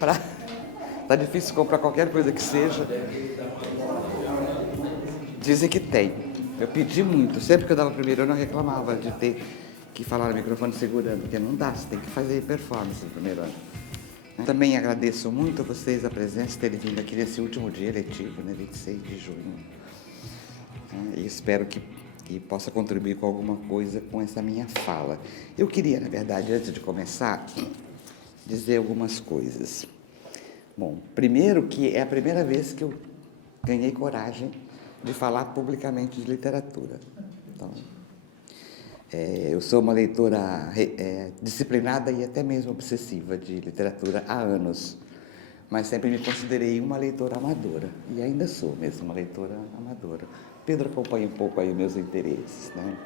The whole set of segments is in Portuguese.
Tá difícil comprar qualquer coisa que seja. Dizem que tem. Eu pedi muito. Sempre que eu dava primeiro ano, eu reclamava de ter que falar no microfone segurando, porque não dá, você tem que fazer performance no primeiro ano. Também agradeço muito a vocês a presença, terem vindo aqui nesse último dia letivo, né, 26 de junho. E espero que possa contribuir com alguma coisa com essa minha fala. Eu queria, na verdade, antes de começar, dizer algumas coisas. Bom, primeiro que é a primeira vez que eu ganhei coragem de falar publicamente de literatura. Então, eu sou uma leitora disciplinada e até mesmo obsessiva de literatura há anos, mas sempre me considerei uma leitora amadora, e ainda sou mesmo uma leitora amadora. Pedro acompanha um pouco aí meus interesses, né?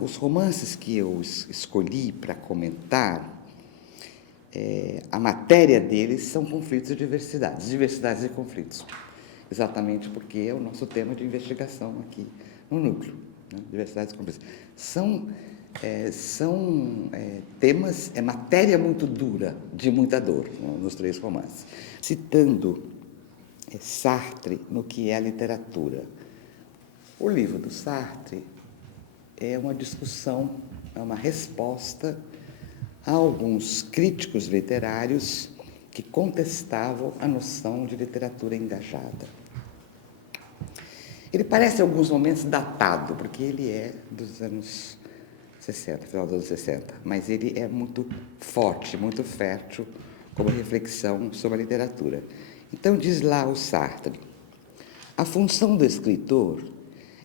Os romances que eu escolhi para comentar, a matéria deles são conflitos e diversidades e conflitos, exatamente porque é o nosso tema de investigação aqui no núcleo, né? Diversidades e conflitos. São temas, matéria muito dura, de muita dor, né, nos três romances. Citando Sartre no que é a literatura. O livro do Sartre é uma discussão, é uma resposta a alguns críticos literários que contestavam a noção de literatura engajada. Ele parece, em alguns momentos, datado, porque ele é dos anos 60, final dos anos 60, mas ele é muito forte, muito fértil como reflexão sobre a literatura. Então, diz lá o Sartre: a função do escritor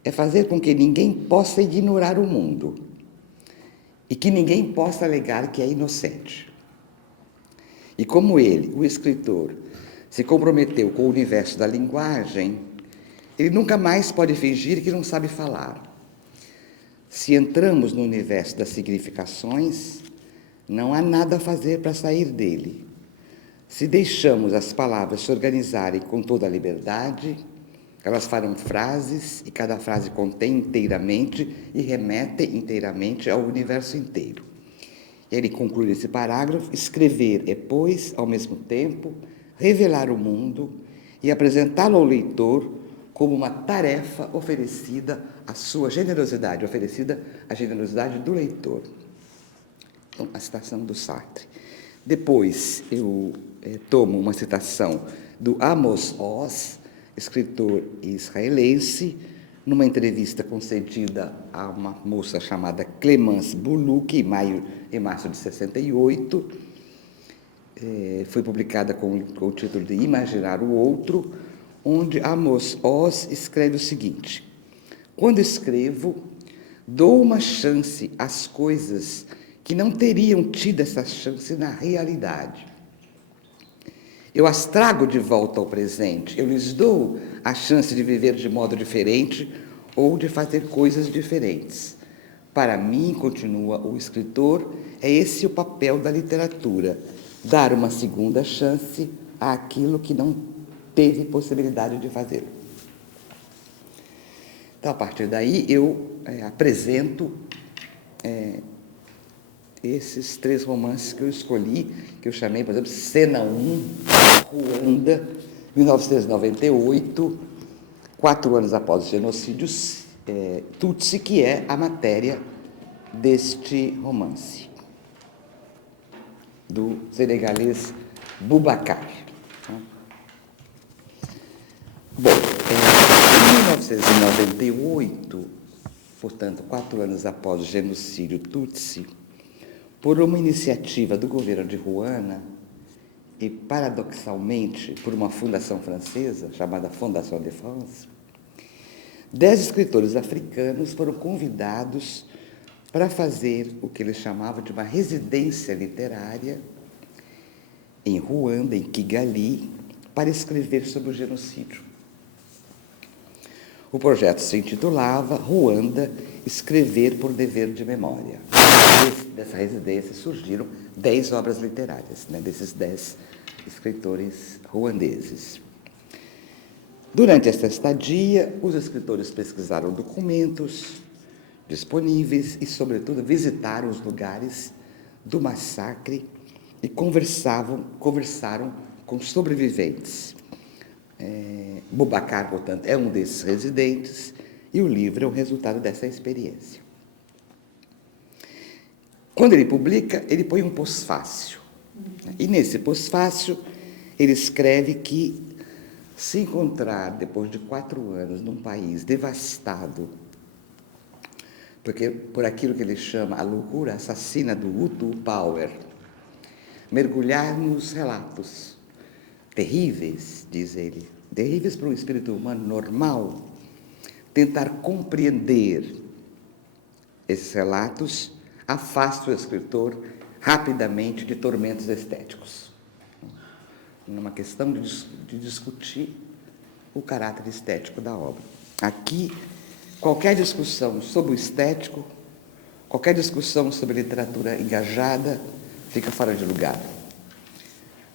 é fazer com que ninguém possa ignorar o mundo e que ninguém possa alegar que é inocente. E como ele, o escritor, se comprometeu com o universo da linguagem, ele nunca mais pode fingir que não sabe falar. Se entramos no universo das significações, não há nada a fazer para sair dele. Se deixamos as palavras se organizarem com toda a liberdade, elas farão frases e cada frase contém inteiramente e remete inteiramente ao universo inteiro. Ele conclui esse parágrafo: escrever é, pois, ao mesmo tempo, revelar o mundo e apresentá-lo ao leitor como uma tarefa oferecida à sua generosidade, oferecida à generosidade do leitor. Então, a citação do Sartre. Depois, eu tomo uma citação do Amos Oz, escritor israelense, numa entrevista concedida a uma moça chamada Clemence Buluc, em março de 68, foi publicada com o título de Imaginar o Outro, onde Amos Oz escreve o seguinte: quando escrevo, dou uma chance às coisas que não teriam tido essa chance na realidade. Eu as trago de volta ao presente, eu lhes dou a chance de viver de modo diferente ou de fazer coisas diferentes. Para mim, continua o escritor, é esse o papel da literatura: dar uma segunda chance àquilo que não teve possibilidade de fazer. Então, a partir daí, eu apresento esses três romances que eu escolhi, que eu chamei, por exemplo, Cena 1, Ruanda, 1998, 4 anos após o genocídio Tutsi, que é a matéria deste romance, do senegalês Boubacar. Bom, em 1998, portanto, 4 anos após o genocídio Tutsi, por uma iniciativa do governo de Ruanda e, paradoxalmente, por uma fundação francesa, chamada Fondation de France, 10 escritores africanos foram convidados para fazer o que eles chamavam de uma residência literária em Ruanda, em Kigali, para escrever sobre o genocídio. O projeto se intitulava Ruanda, Escrever por Dever de Memória. Dessa residência surgiram 10 obras literárias, né, desses 10 escritores ruandeses. Durante esta estadia, os escritores pesquisaram documentos disponíveis e, sobretudo, visitaram os lugares do massacre e conversaram com sobreviventes. Boubacar, portanto, é um desses residentes e o livro é o resultado dessa experiência. Quando ele publica, ele põe um pós-fácil. E nesse pós-fácil, ele escreve que se encontrar, depois de 4 anos, num país devastado, porque por aquilo que ele chama a loucura assassina do Hutu Power, mergulhar nos relatos terríveis, diz ele, terríveis para um espírito humano normal, tentar compreender esses relatos afasta o escritor rapidamente de tormentos estéticos. Numa questão de discutir o caráter estético da obra. Aqui, qualquer discussão sobre o estético, qualquer discussão sobre literatura engajada, fica fora de lugar.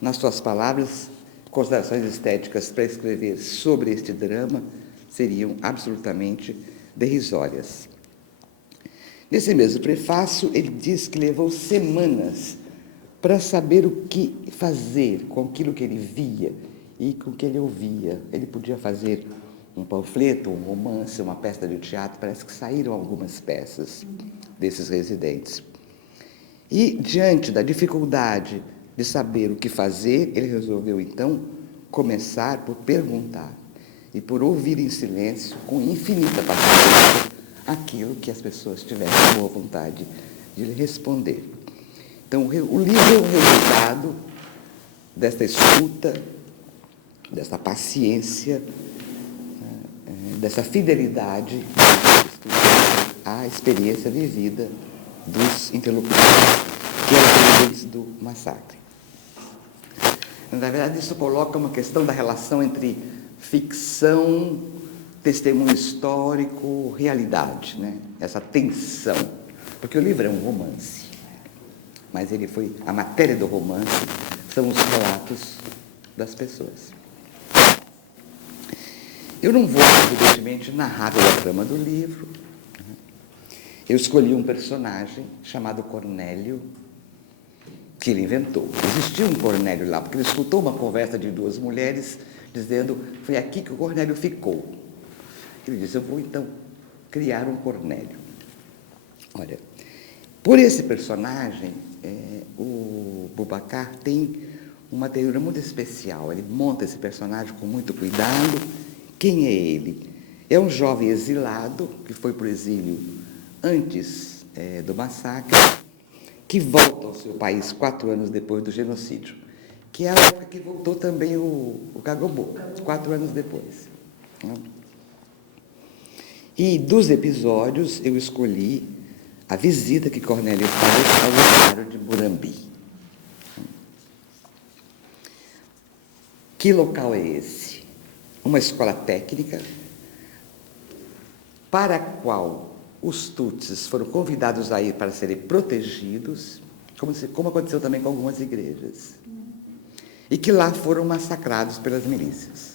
Nas suas palavras, considerações estéticas para escrever sobre este drama seriam absolutamente derrisórias. Nesse mesmo prefácio, ele diz que levou semanas para saber o que fazer com aquilo que ele via e com o que ele ouvia. Ele podia fazer um panfleto, um romance, uma peça de teatro, parece que saíram algumas peças desses residentes. E, diante da dificuldade de saber o que fazer, ele resolveu, então, começar por perguntar e por ouvir em silêncio, com infinita paciência, aquilo que as pessoas tivessem boa vontade de lhe responder. Então, o livro é o resultado desta escuta, dessa paciência, dessa fidelidade à experiência vivida dos interlocutores que eram presentes do massacre. Na verdade, isso coloca uma questão da relação entre ficção, testemunho histórico, realidade, né? Essa tensão, porque o livro é um romance. Mas a matéria do romance são os relatos das pessoas. Eu não vou, evidentemente, narrar a trama do livro. Eu escolhi um personagem chamado Cornélio, que ele inventou. Existia um Cornélio lá, porque ele escutou uma conversa de 2 mulheres dizendo, foi aqui que o Cornélio ficou. Ele disse, eu vou, então, criar um Cornélio. Olha, por esse personagem, o Boubacar tem uma teoria muito especial. Ele monta esse personagem com muito cuidado. Quem é ele? É um jovem exilado que foi para o exílio antes do massacre, que volta ao seu país 4 anos depois do genocídio, que é a época que voltou também o Kagobo, 4 anos depois. E dos episódios eu escolhi a visita que Cornélio faz ao operário de Murambi. Que local é esse? Uma escola técnica para a qual os tutsis foram convidados a ir para serem protegidos, como aconteceu também com algumas igrejas, e que lá foram massacrados pelas milícias.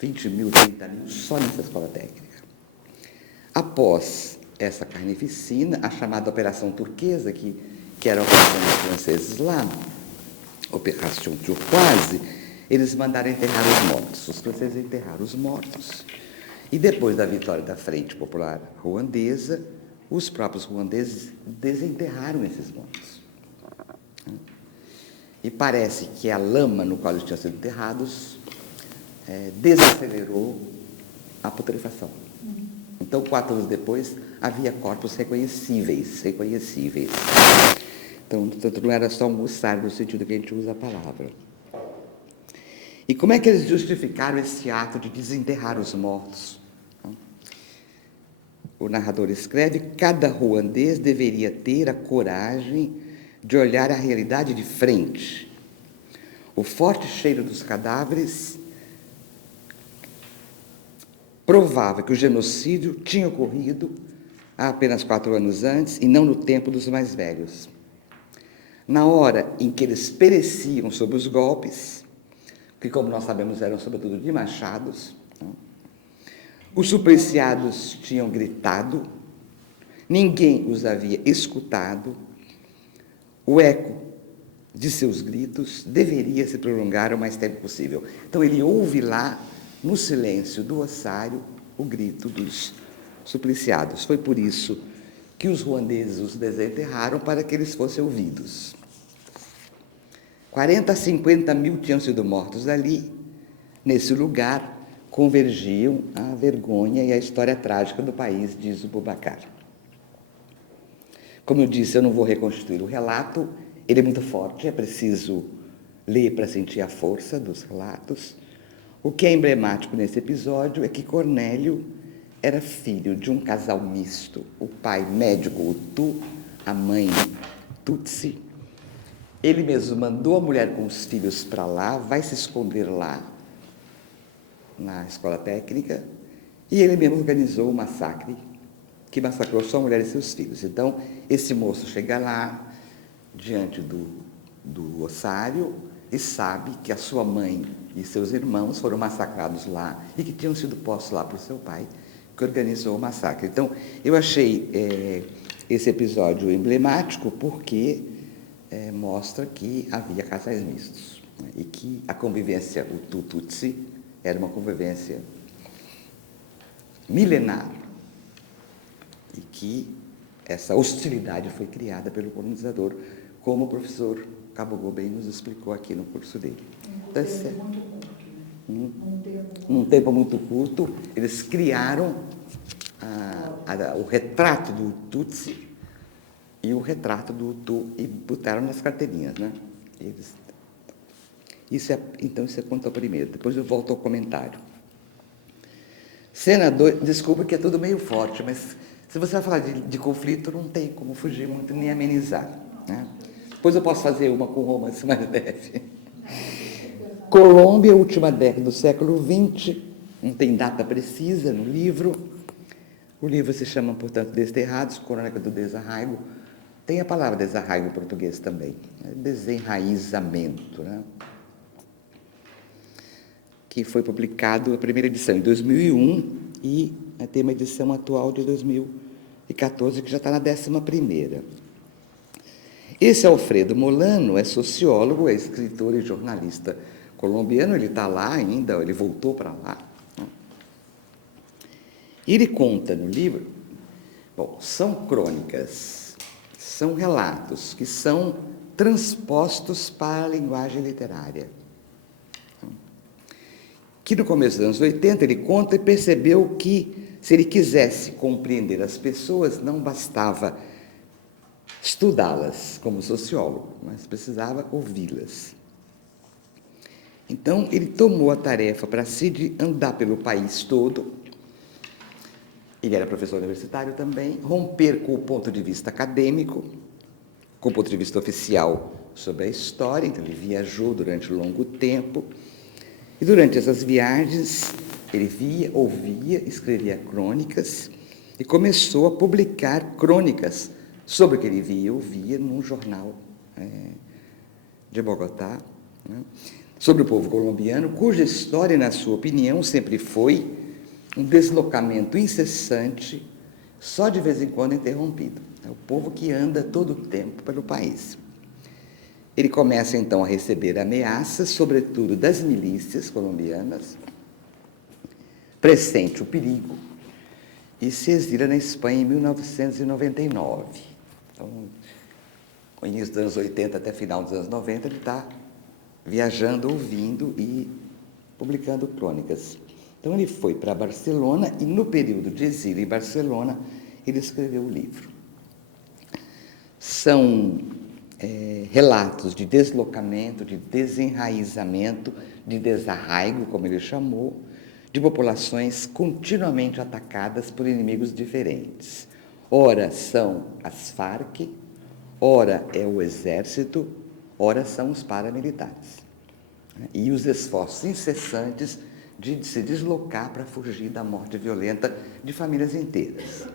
20 mil, 30 mil, só nessa escola técnica. Após essa carnificina, a chamada Operação Turquesa, que era a operação dos franceses lá, Opération Turquoise, eles mandaram enterrar os mortos. Os franceses enterraram os mortos. E depois da vitória da Frente Popular Ruandesa, os próprios ruandeses desenterraram esses mortos. E parece que a lama no qual eles tinham sido enterrados desacelerou a putrefação. Então, 4 anos depois, havia corpos reconhecíveis. Então, não era só um mussar no sentido que a gente usa a palavra. E como é que eles justificaram esse ato de desenterrar os mortos? O narrador escreve, cada ruandês deveria ter a coragem de olhar a realidade de frente. O forte cheiro dos cadáveres provava que o genocídio tinha ocorrido há apenas 4 anos antes e não no tempo dos mais velhos. Na hora em que eles pereciam sob os golpes, que, como nós sabemos, eram sobretudo de machados, os supliciados tinham gritado, ninguém os havia escutado, o eco de seus gritos deveria se prolongar o mais tempo possível. Então ele ouve lá, no silêncio do ossário, o grito dos supliciados. Foi por isso que os ruandeses os desenterraram, para que eles fossem ouvidos. 40 a 50 mil tinham sido mortos ali. Nesse lugar convergiam a vergonha e a história trágica do país, diz o Boubacar. Como eu disse, eu não vou reconstruir o relato, ele é muito forte, é preciso ler para sentir a força dos relatos. O que é emblemático nesse episódio é que Cornélio era filho de um casal misto, o pai médico Hutu, a mãe Tutsi. Ele mesmo mandou a mulher com os filhos para lá, vai se esconder lá, na escola técnica, e ele mesmo organizou o massacre, que massacrou sua mulher e seus filhos. Então, esse moço chega lá, diante do ossário, e sabe que a sua mãe e seus irmãos foram massacrados lá, e que tinham sido postos lá por seu pai, que organizou o massacre. Então, eu achei esse episódio emblemático, porque mostra que havia casais mistos, né, e que a convivência Hutu-Tutsi era uma convivência milenar, e que essa hostilidade foi criada pelo colonizador, como o professor Caboclo bem nos explicou aqui no curso dele. Num tempo muito curto, eles criaram o retrato do Tutsi e o retrato do Hutu e botaram nas carteirinhas, né? Então, isso é quanto ao primeiro. Depois eu volto ao comentário. Cena 2, desculpa que é tudo meio forte, mas se você vai falar de conflito, não tem como fugir muito nem amenizar, né? Depois eu posso fazer uma com romance mais leve. Colômbia, última década do século XX, não tem data precisa no livro. O livro se chama, portanto, Desterrados, Crônica do Desarraigo. Tem a palavra desarraigo em português também, né? Desenraizamento, né? Que foi publicado a primeira edição em 2001 e tem uma edição atual de 2014, que já está na 11ª. Esse Alfredo Molano é sociólogo, é escritor e jornalista colombiano, ele está lá ainda, ele voltou para lá. E ele conta no livro, são crônicas, são relatos que são transpostos para a linguagem literária. Que no começo dos anos 80 ele conta e percebeu que, se ele quisesse compreender as pessoas, não bastava estudá-las como sociólogo, mas precisava ouvi-las. Então, ele tomou a tarefa para si de andar pelo país todo. Ele era professor universitário também, romper com o ponto de vista acadêmico, com o ponto de vista oficial sobre a história. Então, ele viajou durante um longo tempo. E durante essas viagens, ele via, ouvia, escrevia crônicas e começou a publicar crônicas sobre o que ele via e ouvia num jornal de Bogotá, né, sobre o povo colombiano, cuja história, na sua opinião, sempre foi um deslocamento incessante, só de vez em quando interrompido. É o povo que anda todo o tempo pelo país. Ele começa, então, a receber ameaças, sobretudo das milícias colombianas, pressente o perigo, e se exila na Espanha em 1999. Então, no início dos anos 80 até final dos anos 90, ele está viajando, ouvindo e publicando crônicas. Então, ele foi para Barcelona e, no período de exílio em Barcelona, ele escreveu o livro. São relatos de deslocamento, de desenraizamento, de desarraigo, como ele chamou, de populações continuamente atacadas por inimigos diferentes. Ora são as Farc, ora é o exército, ora são os paramilitares. E os esforços incessantes de se deslocar para fugir da morte violenta de famílias inteiras.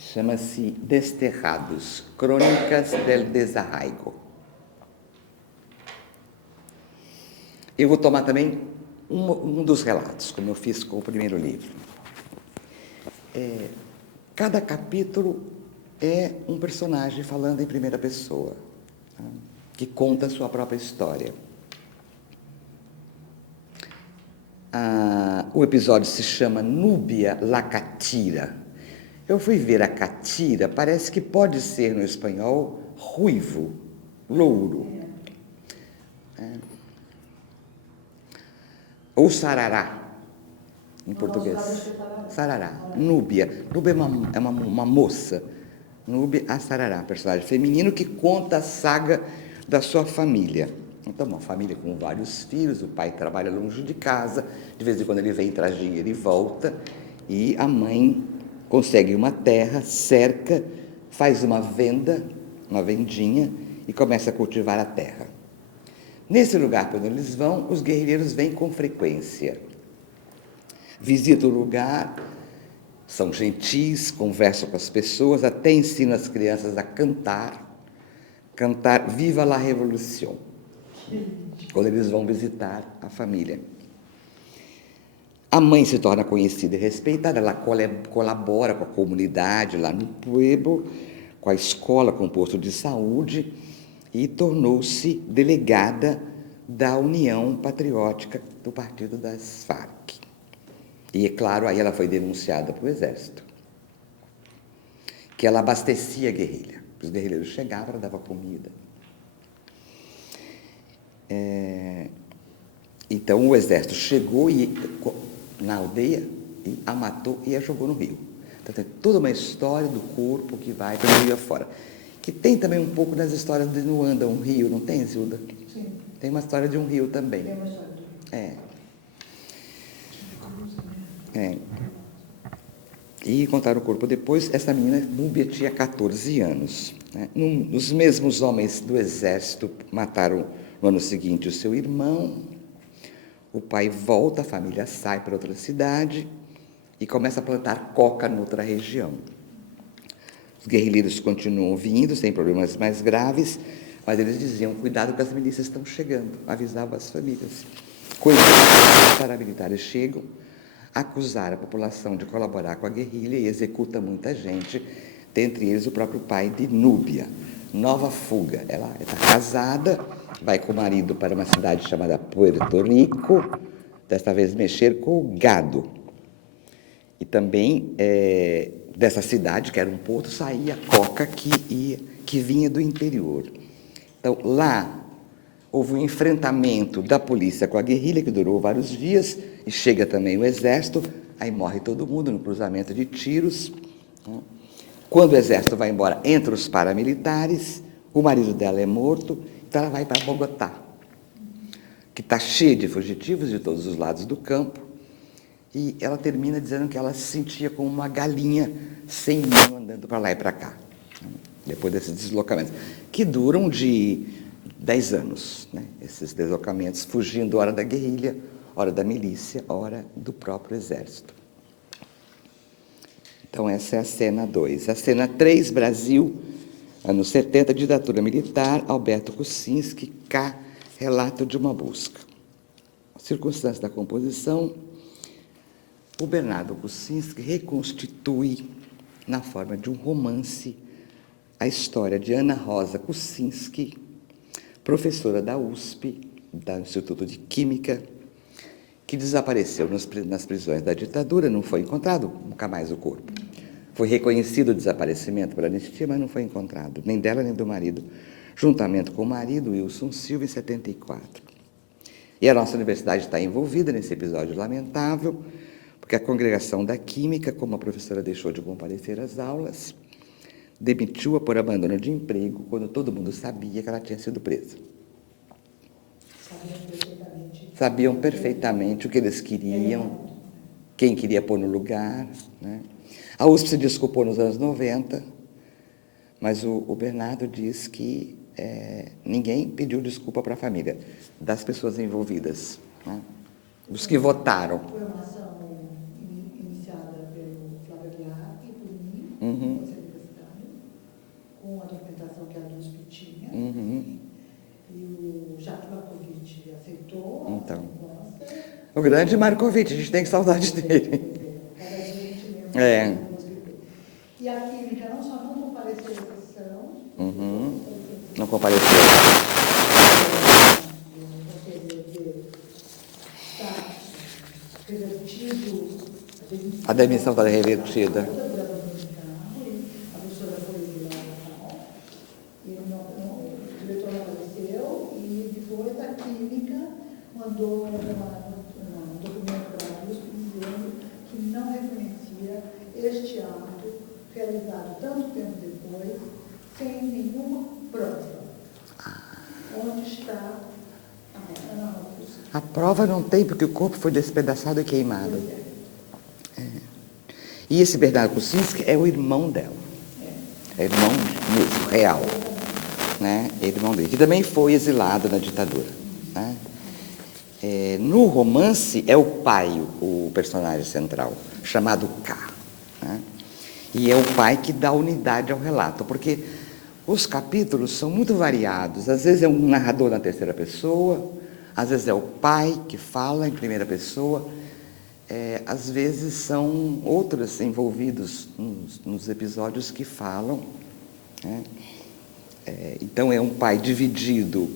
Chama-se Desterrados, Crônicas del Desarraigo. Eu vou tomar também um dos relatos, como eu fiz com o primeiro livro. Cada capítulo é um personagem falando em primeira pessoa, tá? Que conta a sua própria história. O episódio se chama Núbia la Catira. Eu fui ver a catira, parece que pode ser no espanhol ruivo, louro. Ou sarará, em português. Sarará, Núbia. Núbia é uma moça. Núbia a Sarará, personagem feminino que conta a saga da sua família. Então, uma família com vários filhos, o pai trabalha longe de casa, de vez em quando ele vem traz dinheiro e volta, e a mãe consegue uma terra, cerca, faz uma venda, uma vendinha, e começa a cultivar a terra. Nesse lugar para onde eles vão, os guerrilheiros vêm com frequência. Visitam o lugar, são gentis, conversam com as pessoas, até ensinam as crianças a cantar Viva la Revolución, quando eles vão visitar a família. A mãe se torna conhecida e respeitada, ela colabora com a comunidade lá no pueblo, com a escola, com o posto de saúde, e tornou-se delegada da União Patriótica do Partido das Farc. E, é claro, aí ela foi denunciada para o Exército, que ela abastecia a guerrilha. Os guerrilheiros chegavam, ela dava comida. Então, o Exército chegou na aldeia e a matou e a jogou no rio. Então, tem toda uma história do corpo que vai pelo rio afora. Que tem também um pouco das histórias de Luanda, um rio, não tem, Zilda? Sim. Tem uma história de um rio também. Tem uma história do rio. E encontraram o corpo depois. Essa menina, Núbia, tinha 14 anos. Né? Os mesmos homens do exército mataram no ano seguinte o seu irmão. O pai volta, a família sai para outra cidade e começa a plantar coca noutra região. Os guerrilheiros continuam vindo, sem problemas mais graves, mas eles diziam, cuidado que as milícias estão chegando, avisavam as famílias. Quando os paramilitares chegam, acusaram a população de colaborar com a guerrilha e executa muita gente, dentre eles o próprio pai de Núbia. Nova fuga. Ela está casada, vai com o marido para uma cidade chamada Puerto Rico, desta vez mexer com o gado. E também dessa cidade, que era um porto, saía coca que vinha do interior. Então, lá houve um enfrentamento da polícia com a guerrilha, que durou vários dias, e chega também o exército, aí morre todo mundo no cruzamento de tiros. Quando o exército vai embora, entra os paramilitares, o marido dela é morto, então ela vai para Bogotá, que está cheia de fugitivos de todos os lados do campo, e ela termina dizendo que ela se sentia como uma galinha sem ninho andando para lá e para cá, depois desses deslocamentos, que duram de 10 anos, né? Esses deslocamentos, fugindo hora da guerrilha, hora da milícia, hora do próprio exército. Então, essa é a cena 2. A cena 3, Brasil, anos 70, ditadura militar, Alberto Kuczynski, K, relato de uma busca. Circunstância da composição, o Bernardo Kuczynski reconstitui, na forma de um romance, a história de Ana Rosa Kuczynski, professora da USP, do Instituto de Química, que desapareceu nas prisões da ditadura, não foi encontrado nunca mais o corpo. Foi reconhecido o desaparecimento pela anistia, mas não foi encontrado, nem dela nem do marido, juntamente com o marido, Wilson Silva, em 74. E a nossa universidade está envolvida nesse episódio lamentável, porque a congregação da Química, como a professora deixou de comparecer às aulas, demitiu-a por abandono de emprego, quando todo mundo sabia que ela tinha sido presa. Sabiam perfeitamente o que eles queriam, quem queria pôr no lugar, né? A USP se desculpou nos anos 90, mas o Bernardo diz que ninguém pediu desculpa para a família das pessoas envolvidas, né? Os que votaram. Foi uma ação iniciada pelo Flávio Aguiar e por mim, no Conselho Universitário, com a documentação que a USP tinha. E o Jacques Marcovitch aceitou. Então, o grande Marcovitch, a gente tem saudade dele. Era gente mesmo. E a Química não só não compareceu, compareceu à sessão. Não compareceu. Está revertido A demissão está revertida. a professora foi exilada e o diretor não apareceu, e depois a clínica mandou um documento para a USP dizendo que não reconhecia este ato realizado tanto tempo depois, sem nenhuma prova. Onde está a Ana Rosa Cursins? A prova não tem, porque o corpo foi despedaçado e queimado. E esse Bernardo Kucinski é o irmão dela. É irmão mesmo, real. Né? É irmão dele, que também foi exilado na ditadura. Né? No romance é o pai o personagem central, chamado K. Né? E é o pai que dá unidade ao relato, porque os capítulos são muito variados. Às vezes é um narrador na terceira pessoa, às vezes é o pai que fala em primeira pessoa, às vezes são outros envolvidos nos episódios que falam. Né? Então é um pai dividido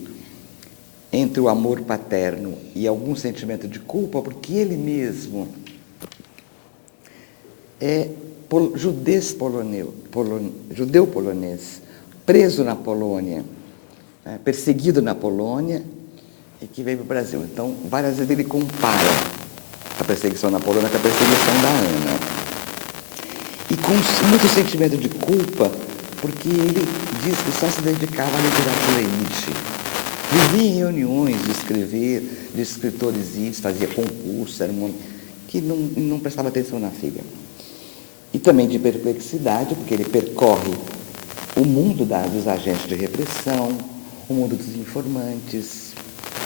entre o amor paterno e algum sentimento de culpa, porque ele mesmo é judeu polonês, preso na Polônia, perseguido na Polônia e que veio para o Brasil. Então, várias vezes ele compara a perseguição na Polônia com a perseguição da Ana. E com muito sentimento de culpa, porque ele diz que só se dedicava à literatura íntima. Vivia em reuniões de escritores íntimos, fazia concursos, que não prestava atenção na filha. E também de perplexidade, porque ele percorre o mundo dos agentes de repressão, o mundo dos informantes,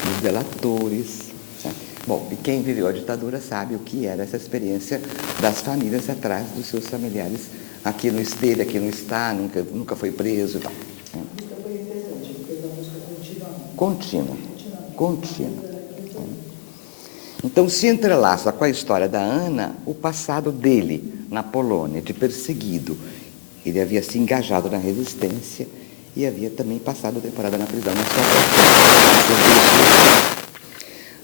dos delatores. Sabe? Bom, e quem viveu a ditadura sabe o que era essa experiência das famílias atrás dos seus familiares. Aqui não esteve, aqui não está, nunca foi preso e tal. A busca foi incessante, ele fez a busca Contínua. Então se entrelaça com a história da Ana o passado dele na Polônia, de perseguido. Ele havia se engajado na resistência e havia também passado a temporada na prisão, mas só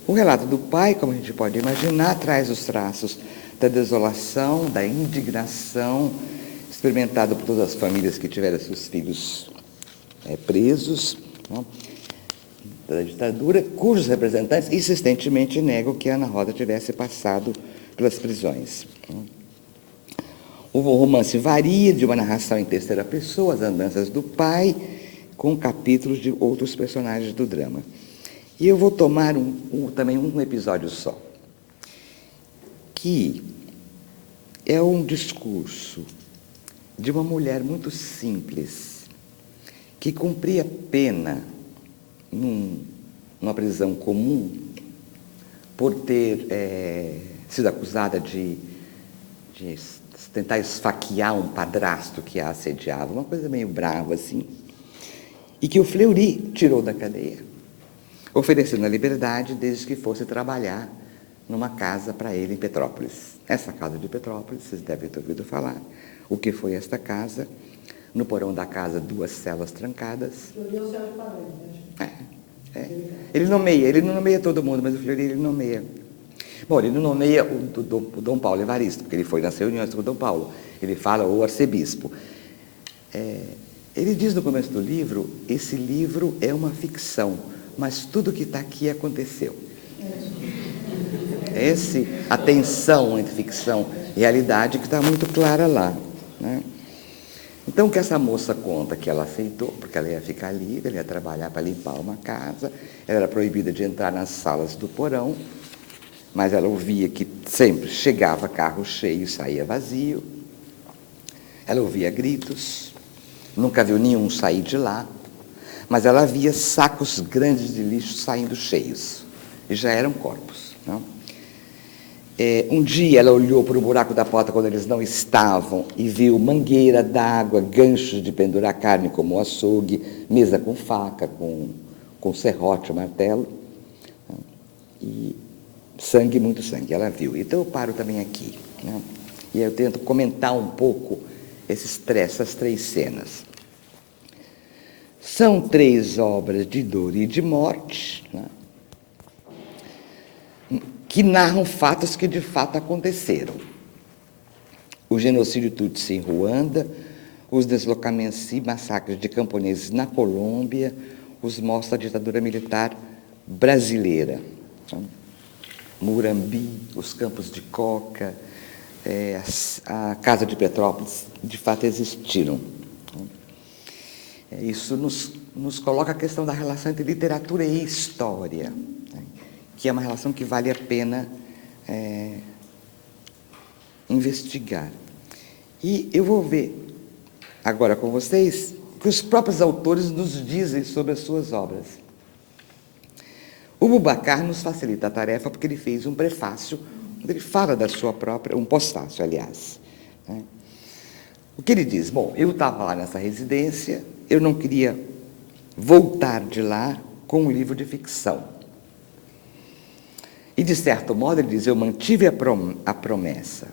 o relato do pai, como a gente pode imaginar, traz os traços da desolação, da indignação, experimentado por todas as famílias que tiveram seus filhos presos, né, da ditadura, cujos representantes insistentemente negam que Ana Rosa tivesse passado pelas prisões. O romance varia de uma narração em terceira pessoa, as andanças do pai, com capítulos de outros personagens do drama. E eu vou tomar também um episódio só, que é um discurso de uma mulher muito simples, que cumpria pena numa prisão comum por ter sido acusada de tentar esfaquear um padrasto que a assediava, uma coisa meio brava assim, e que o Fleury tirou da cadeia, oferecendo a liberdade desde que fosse trabalhar numa casa para ele em Petrópolis. Essa casa de Petrópolis, vocês devem ter ouvido falar. O que foi esta casa? No porão da casa, 2 celas trancadas. Fleury é o Sérgio Paganini, né? Ele não nomeia todo mundo, mas o Fleury ele nomeia. Bom, ele não nomeia o Dom Paulo Evaristo, porque ele foi nas reuniões com o Dom Paulo. Ele fala o arcebispo. Ele diz no começo do livro, esse livro é uma ficção, mas tudo que está aqui aconteceu. A tensão entre ficção e realidade que está muito clara lá. Né? Então, o que essa moça conta que ela aceitou, porque ela ia ficar livre, ela ia trabalhar para limpar uma casa, ela era proibida de entrar nas salas do porão, mas ela ouvia que sempre chegava carro cheio e saía vazio. Ela ouvia gritos, nunca viu nenhum sair de lá, mas ela via sacos grandes de lixo saindo cheios, e já eram corpos. Não? Um dia ela olhou para o buraco da porta quando eles não estavam e viu mangueira d'água, ganchos de pendurar carne como o açougue, mesa com faca, com serrote, martelo, e sangue, muito sangue, ela viu. Então eu paro também aqui, né? E eu tento comentar um pouco essas 3 cenas. São 3 obras de dor e de morte, né, que narram fatos que de fato aconteceram. O genocídio Tutsi em Ruanda, os deslocamentos e massacres de camponeses na Colômbia, os mostram a ditadura militar brasileira. Murambi, os campos de coca, a Casa de Petrópolis, de fato existiram. Isso nos coloca a questão da relação entre literatura e história, né, que é uma relação que vale a pena investigar. E eu vou ver agora com vocês o que os próprios autores nos dizem sobre as suas obras. O Boubacar nos facilita a tarefa porque ele fez um prefácio, onde ele fala da sua própria, um pós-fácio, aliás, né? O que ele diz? Bom, eu estava lá nessa residência, eu não queria voltar de lá com um livro de ficção. E, de certo modo, ele diz, eu mantive a promessa.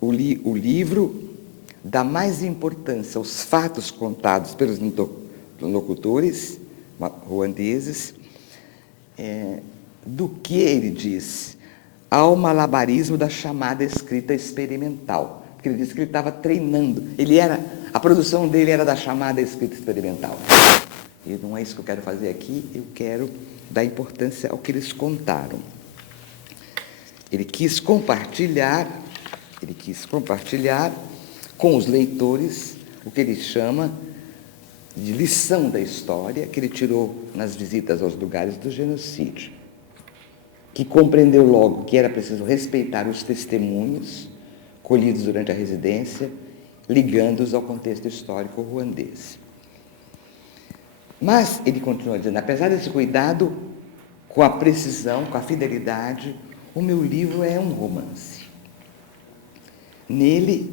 O livro dá mais importância aos fatos contados pelos locutores ruandeses do que, ele diz, ao malabarismo da chamada escrita experimental. Porque ele disse que ele estava treinando. A produção dele era da chamada escrita experimental. E não é isso que eu quero fazer aqui, eu quero dar importância ao que eles contaram. Ele quis compartilhar com os leitores o que ele chama de lição da história que ele tirou nas visitas aos lugares do genocídio, que compreendeu logo que era preciso respeitar os testemunhos colhidos durante a residência, ligando-os ao contexto histórico ruandês. Mas, ele continua dizendo, apesar desse cuidado com a precisão, com a fidelidade, o meu livro é um romance. Nele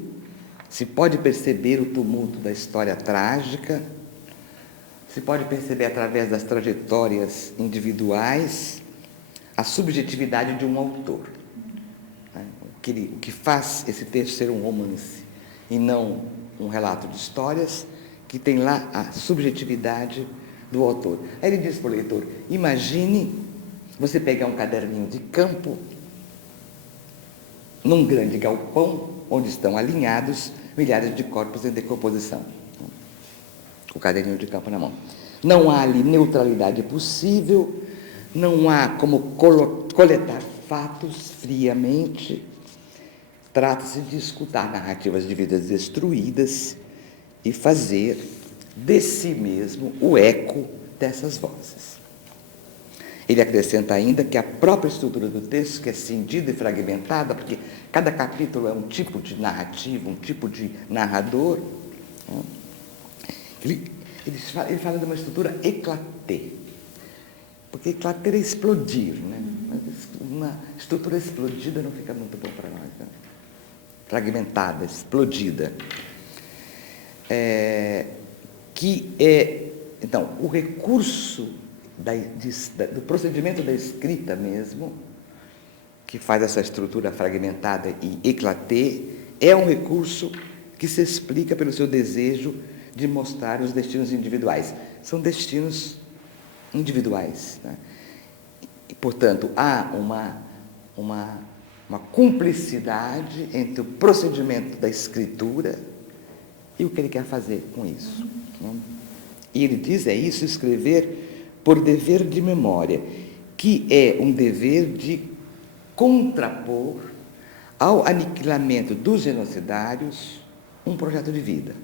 se pode perceber o tumulto da história trágica, se pode perceber através das trajetórias individuais a subjetividade de um autor. O que faz esse texto ser um romance e não um relato de histórias, que tem lá a subjetividade do autor. Aí ele diz para o leitor, imagine você pegar um caderninho de campo num grande galpão onde estão alinhados milhares de corpos em decomposição. O caderninho de campo na mão. Não há ali neutralidade possível, não há como coletar fatos friamente. Trata-se de escutar narrativas de vidas destruídas e fazer de si mesmo o eco dessas vozes. Ele acrescenta ainda que a própria estrutura do texto, que é cindida e fragmentada, porque cada capítulo é um tipo de narrativa, um tipo de narrador, ele fala de uma estrutura éclatée, porque éclater é explodir, né? Mas uma estrutura explodida não fica muito bom para nós, né? Fragmentada, explodida. Então, o recurso do procedimento da escrita mesmo, que faz essa estrutura fragmentada e éclatée, é um recurso que se explica pelo seu desejo de mostrar os destinos individuais. São destinos individuais, né? E, portanto, há uma cumplicidade entre o procedimento da escritura e o que ele quer fazer com isso, né? E ele diz, é isso, escrever por dever de memória, que é um dever de contrapor ao aniquilamento dos genocidários um projeto de vida.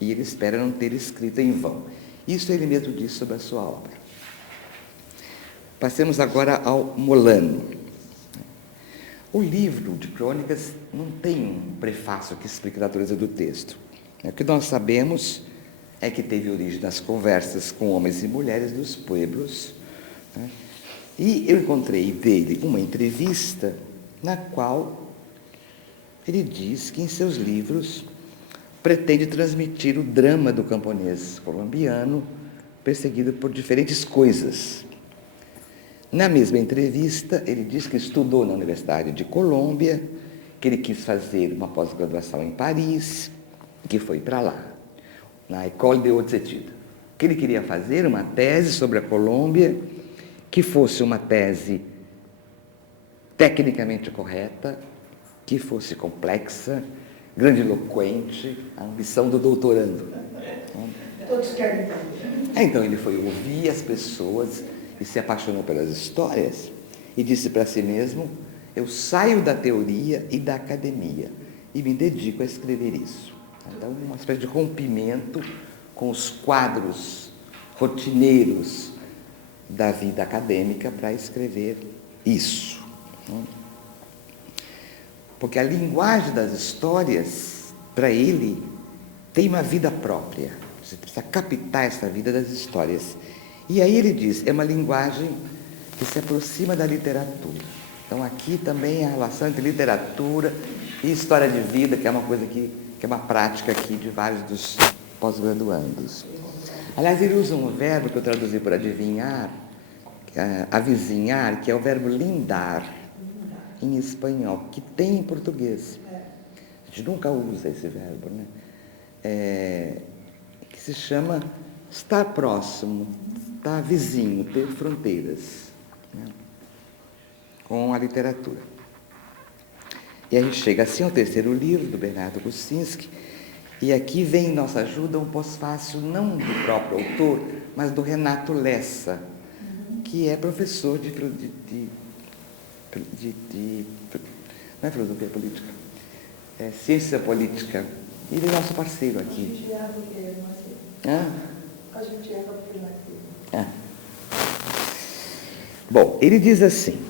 E ele espera não ter escrito em vão. Isso ele mesmo diz sobre a sua obra. Passemos agora ao Molano. O livro de crônicas não tem um prefácio que explique a natureza do texto. O que nós sabemos é que teve origem nas conversas com homens e mulheres dos pueblos, né? E eu encontrei dele uma entrevista na qual ele diz que em seus livros pretende transmitir o drama do camponês colombiano perseguido por diferentes coisas. Na mesma entrevista, ele diz que estudou na Universidade de Colômbia, que ele quis fazer uma pós-graduação em Paris, que foi para lá, na École des Hautes Études. Que ele queria fazer uma tese sobre a Colômbia, que fosse uma tese tecnicamente correta, que fosse complexa, grandiloquente, a ambição do doutorando. Todos querem. Então ele foi ouvir as pessoas e se apaixonou pelas histórias e disse para si mesmo: eu saio da teoria e da academia e me dedico a escrever isso. Então, uma espécie de rompimento com os quadros rotineiros da vida acadêmica para escrever isso. Porque a linguagem das histórias, para ele, tem uma vida própria. Você precisa captar essa vida das histórias. E aí ele diz, é uma linguagem que se aproxima da literatura. Então aqui também a relação entre literatura e história de vida, que é uma coisa que é uma prática aqui de vários dos pós-graduandos. Aliás, ele usa um verbo que eu traduzi por adivinhar, avizinhar, que é o verbo lindar, em espanhol, que tem em português. A gente nunca usa esse verbo, né? Que se chama estar próximo, estar vizinho, ter fronteiras, né? Com a literatura. E a gente chega assim ao terceiro livro, do Bernardo Kucinski, e aqui vem em nossa ajuda um pós-fácil não do próprio autor, mas do Renato Lessa, que é professor não é filosofia política, é ciência política. Ele é nosso parceiro aqui. A gente erra porque nasceu. Bom, ele diz assim,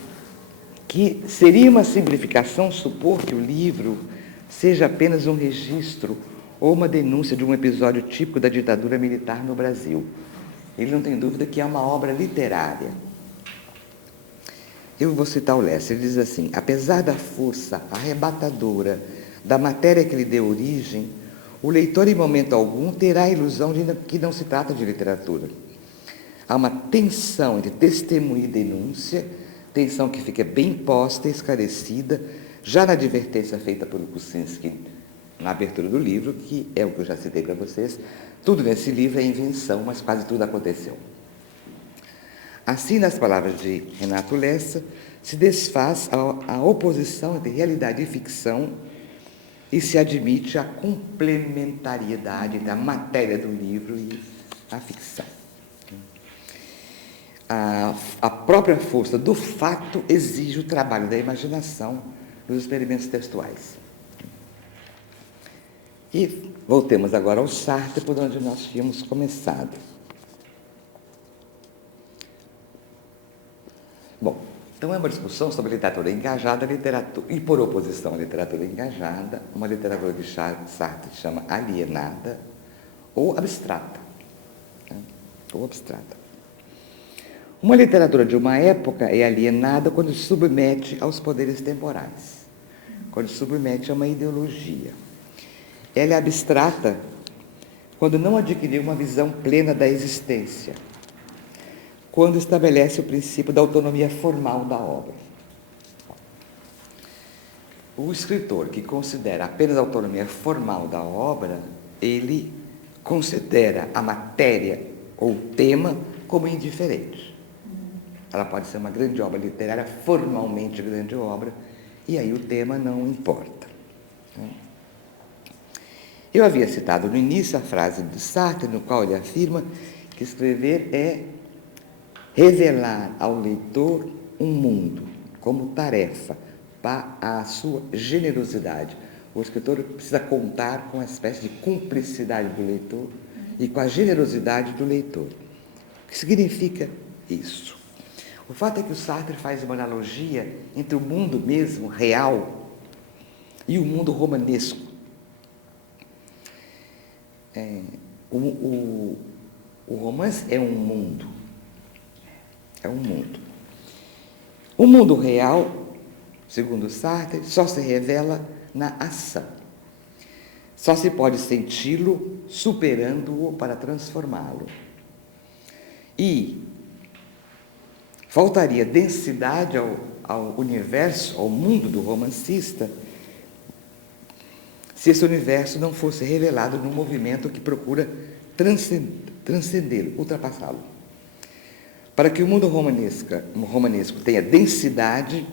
que seria uma simplificação supor que o livro seja apenas um registro ou uma denúncia de um episódio típico da ditadura militar no Brasil. Ele não tem dúvida que é uma obra literária. Eu vou citar o Lessa, ele diz assim, apesar da força arrebatadora da matéria que lhe deu origem, o leitor em momento algum terá a ilusão de que não se trata de literatura. Há uma tensão entre testemunho e denúncia, tensão que fica bem posta e esclarecida, já na advertência feita por Kucinski na abertura do livro, que é o que eu já citei para vocês, tudo nesse livro é invenção, mas quase tudo aconteceu. Assim, nas palavras de Renato Lessa, se desfaz a oposição entre realidade e ficção e se admite a complementariedade da matéria do livro e a ficção. A própria força do fato exige o trabalho da imaginação nos experimentos textuais. E voltemos agora ao Sartre, por onde nós tínhamos começado. Bom, então é uma discussão sobre literatura engajada e, por oposição à literatura engajada, uma literatura que Sartre chama alienada ou abstrata. Né? Ou abstrata. Uma literatura de uma época é alienada quando se submete aos poderes temporais, quando se submete a uma ideologia. Ela é abstrata quando não adquiriu uma visão plena da existência, quando estabelece o princípio da autonomia formal da obra. O escritor que considera apenas a autonomia formal da obra, ele considera a matéria ou o tema como indiferente. Ela pode ser uma grande obra literária, formalmente grande obra, e aí o tema não importa. Eu havia citado no início a frase de Sartre, no qual ele afirma que escrever é revelar ao leitor um mundo como tarefa para a sua generosidade. O escritor precisa contar com uma espécie de cumplicidade do leitor e com a generosidade do leitor. O que significa isso? O fato é que o Sartre faz uma analogia entre o mundo mesmo, real, e o mundo romanesco. O romance é um mundo. É um mundo. O mundo real, segundo Sartre, só se revela na ação. Só se pode senti-lo superando-o para transformá-lo. E faltaria densidade ao universo, ao mundo do romancista, se esse universo não fosse revelado num movimento que procura transcendê-lo, ultrapassá-lo. Para que o mundo romanesco tenha densidade,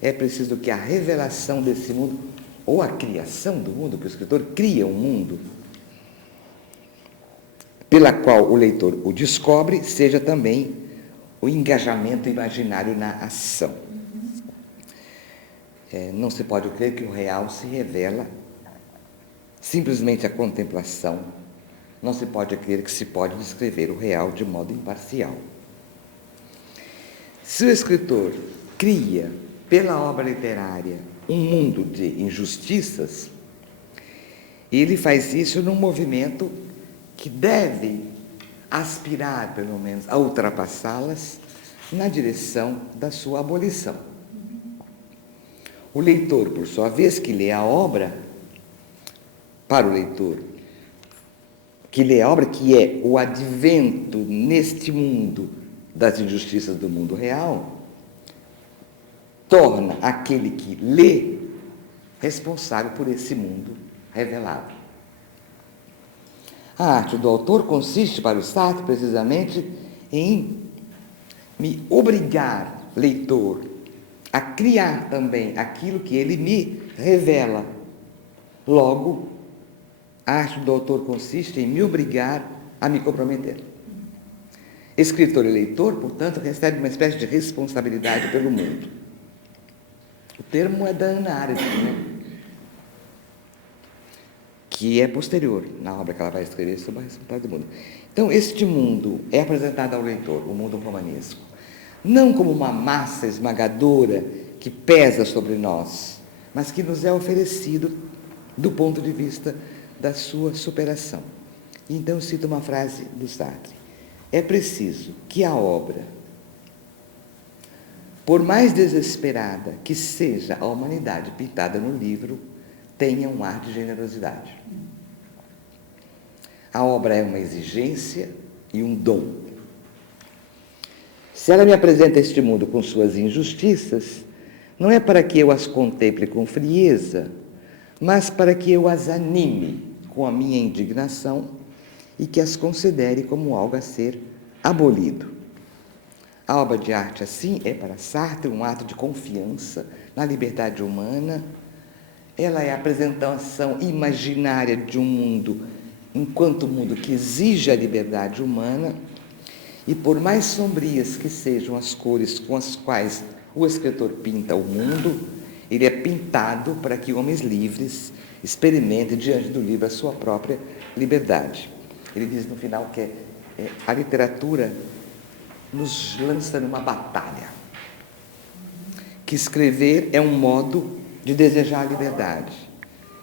é preciso que a revelação desse mundo, ou a criação do mundo, que o escritor cria um mundo, pela qual o leitor o descobre, seja também o engajamento imaginário na ação. Não se pode crer que o real se revela simplesmente à contemplação. Não se pode crer que se pode descrever o real de modo imparcial. Se o escritor cria, pela obra literária, um mundo de injustiças, ele faz isso num movimento que deve aspirar, pelo menos, a ultrapassá-las na direção da sua abolição. O leitor, por sua vez, que lê a obra, para o leitor, que lê a obra, que é o advento neste mundo das injustiças do mundo real, torna aquele que lê responsável por esse mundo revelado. A arte do autor consiste, para o Sartre, precisamente, em me obrigar, leitor, a criar também aquilo que ele me revela. Logo, a arte do autor consiste em me obrigar a me comprometer. Escritor e leitor, portanto, recebem uma espécie de responsabilidade pelo mundo. O termo é da Hannah Arendt, que é posterior na obra que ela vai escrever sobre a responsabilidade do mundo. Então, este mundo é apresentado ao leitor, o mundo romanesco, não como uma massa esmagadora que pesa sobre nós, mas que nos é oferecido do ponto de vista da sua superação. Então, cito uma frase do Sartre: é preciso que a obra, por mais desesperada que seja a humanidade pintada no livro, tenha um ar de generosidade. A obra é uma exigência e um dom. Se ela me apresenta este mundo com suas injustiças, não é para que eu as contemple com frieza, mas para que eu as anime com a minha indignação e que as considere como algo a ser abolido. A obra de arte, assim, é para Sartre um ato de confiança na liberdade humana. Ela é a apresentação imaginária de um mundo, enquanto mundo que exige a liberdade humana, e por mais sombrias que sejam as cores com as quais o escritor pinta o mundo, ele é pintado para que homens livres experimentem diante do livro a sua própria liberdade. Ele diz no final que a literatura nos lança numa batalha, que escrever é um modo de desejar a liberdade.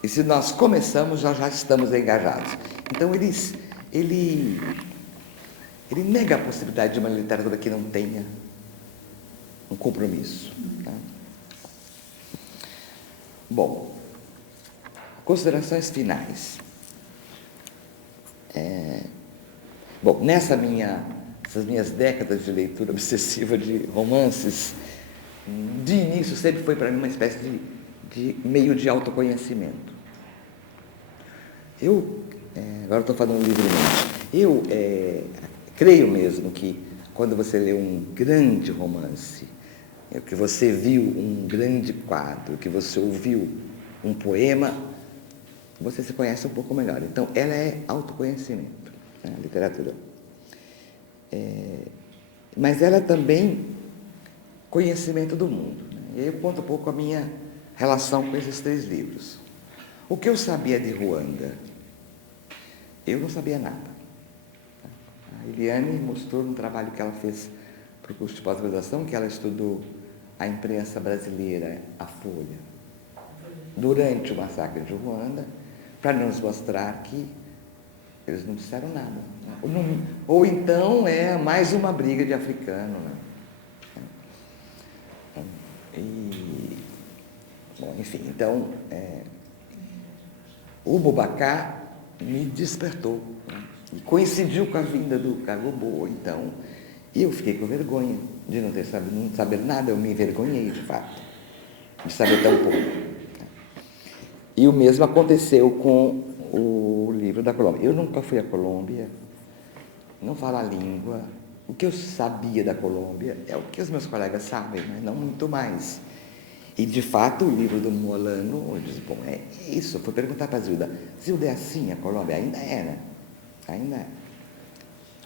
E se nós começamos, nós já estamos engajados. Então, ele nega a possibilidade de uma literatura que não tenha um compromisso. Tá? Bom, considerações finais. Bom, essas minhas décadas de leitura obsessiva de romances, de início sempre foi para mim uma espécie de meio de autoconhecimento. Agora estou falando livremente, creio mesmo que quando você lê um grande romance, que você viu um grande quadro, que você ouviu um poema, você se conhece um pouco melhor. Então, ela é autoconhecimento, a literatura. Mas ela é também conhecimento do mundo. E aí eu conto um pouco a minha relação com esses 3 livros. O que eu sabia de Ruanda? Eu não sabia nada. A Eliane mostrou no trabalho que ela fez para o curso de pós-graduação, que ela estudou a imprensa brasileira, a Folha, durante o massacre de Ruanda, para nos mostrar que eles não disseram nada. Ou então é mais uma briga de africano. Bom, enfim, então, o Boubacar me despertou. E coincidiu com a vinda do Kagobo, então, e eu fiquei com vergonha de não saber nada, eu me envergonhei, de fato, de saber tão pouco. E o mesmo aconteceu com o livro da Colômbia. Eu nunca fui à Colômbia, não falo a língua. O que eu sabia da Colômbia é o que os meus colegas sabem, mas não muito mais. E, de fato, o livro do Molano diz, bom, é isso. Eu fui perguntar para a Zilda. Zilda, é assim a Colômbia? Ainda é, né? Ainda é.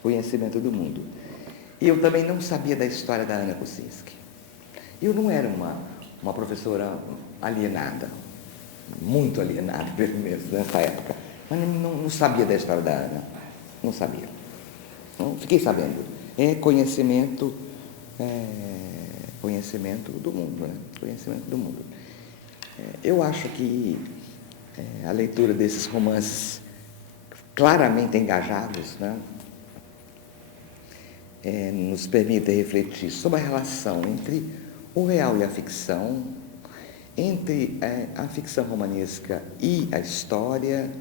Conhecimento do mundo. E eu também não sabia da história da Ana Kosinski. Eu não era uma professora alienada, muito alienada, pelo menos, nessa época. Mas não sabia da história da Ana. Não sabia. Não fiquei sabendo. É conhecimento do mundo, né? Conhecimento do mundo. Eu acho que a leitura desses romances claramente engajados, né, nos permite refletir sobre a relação entre o real e a ficção, entre a ficção romanesca e a história,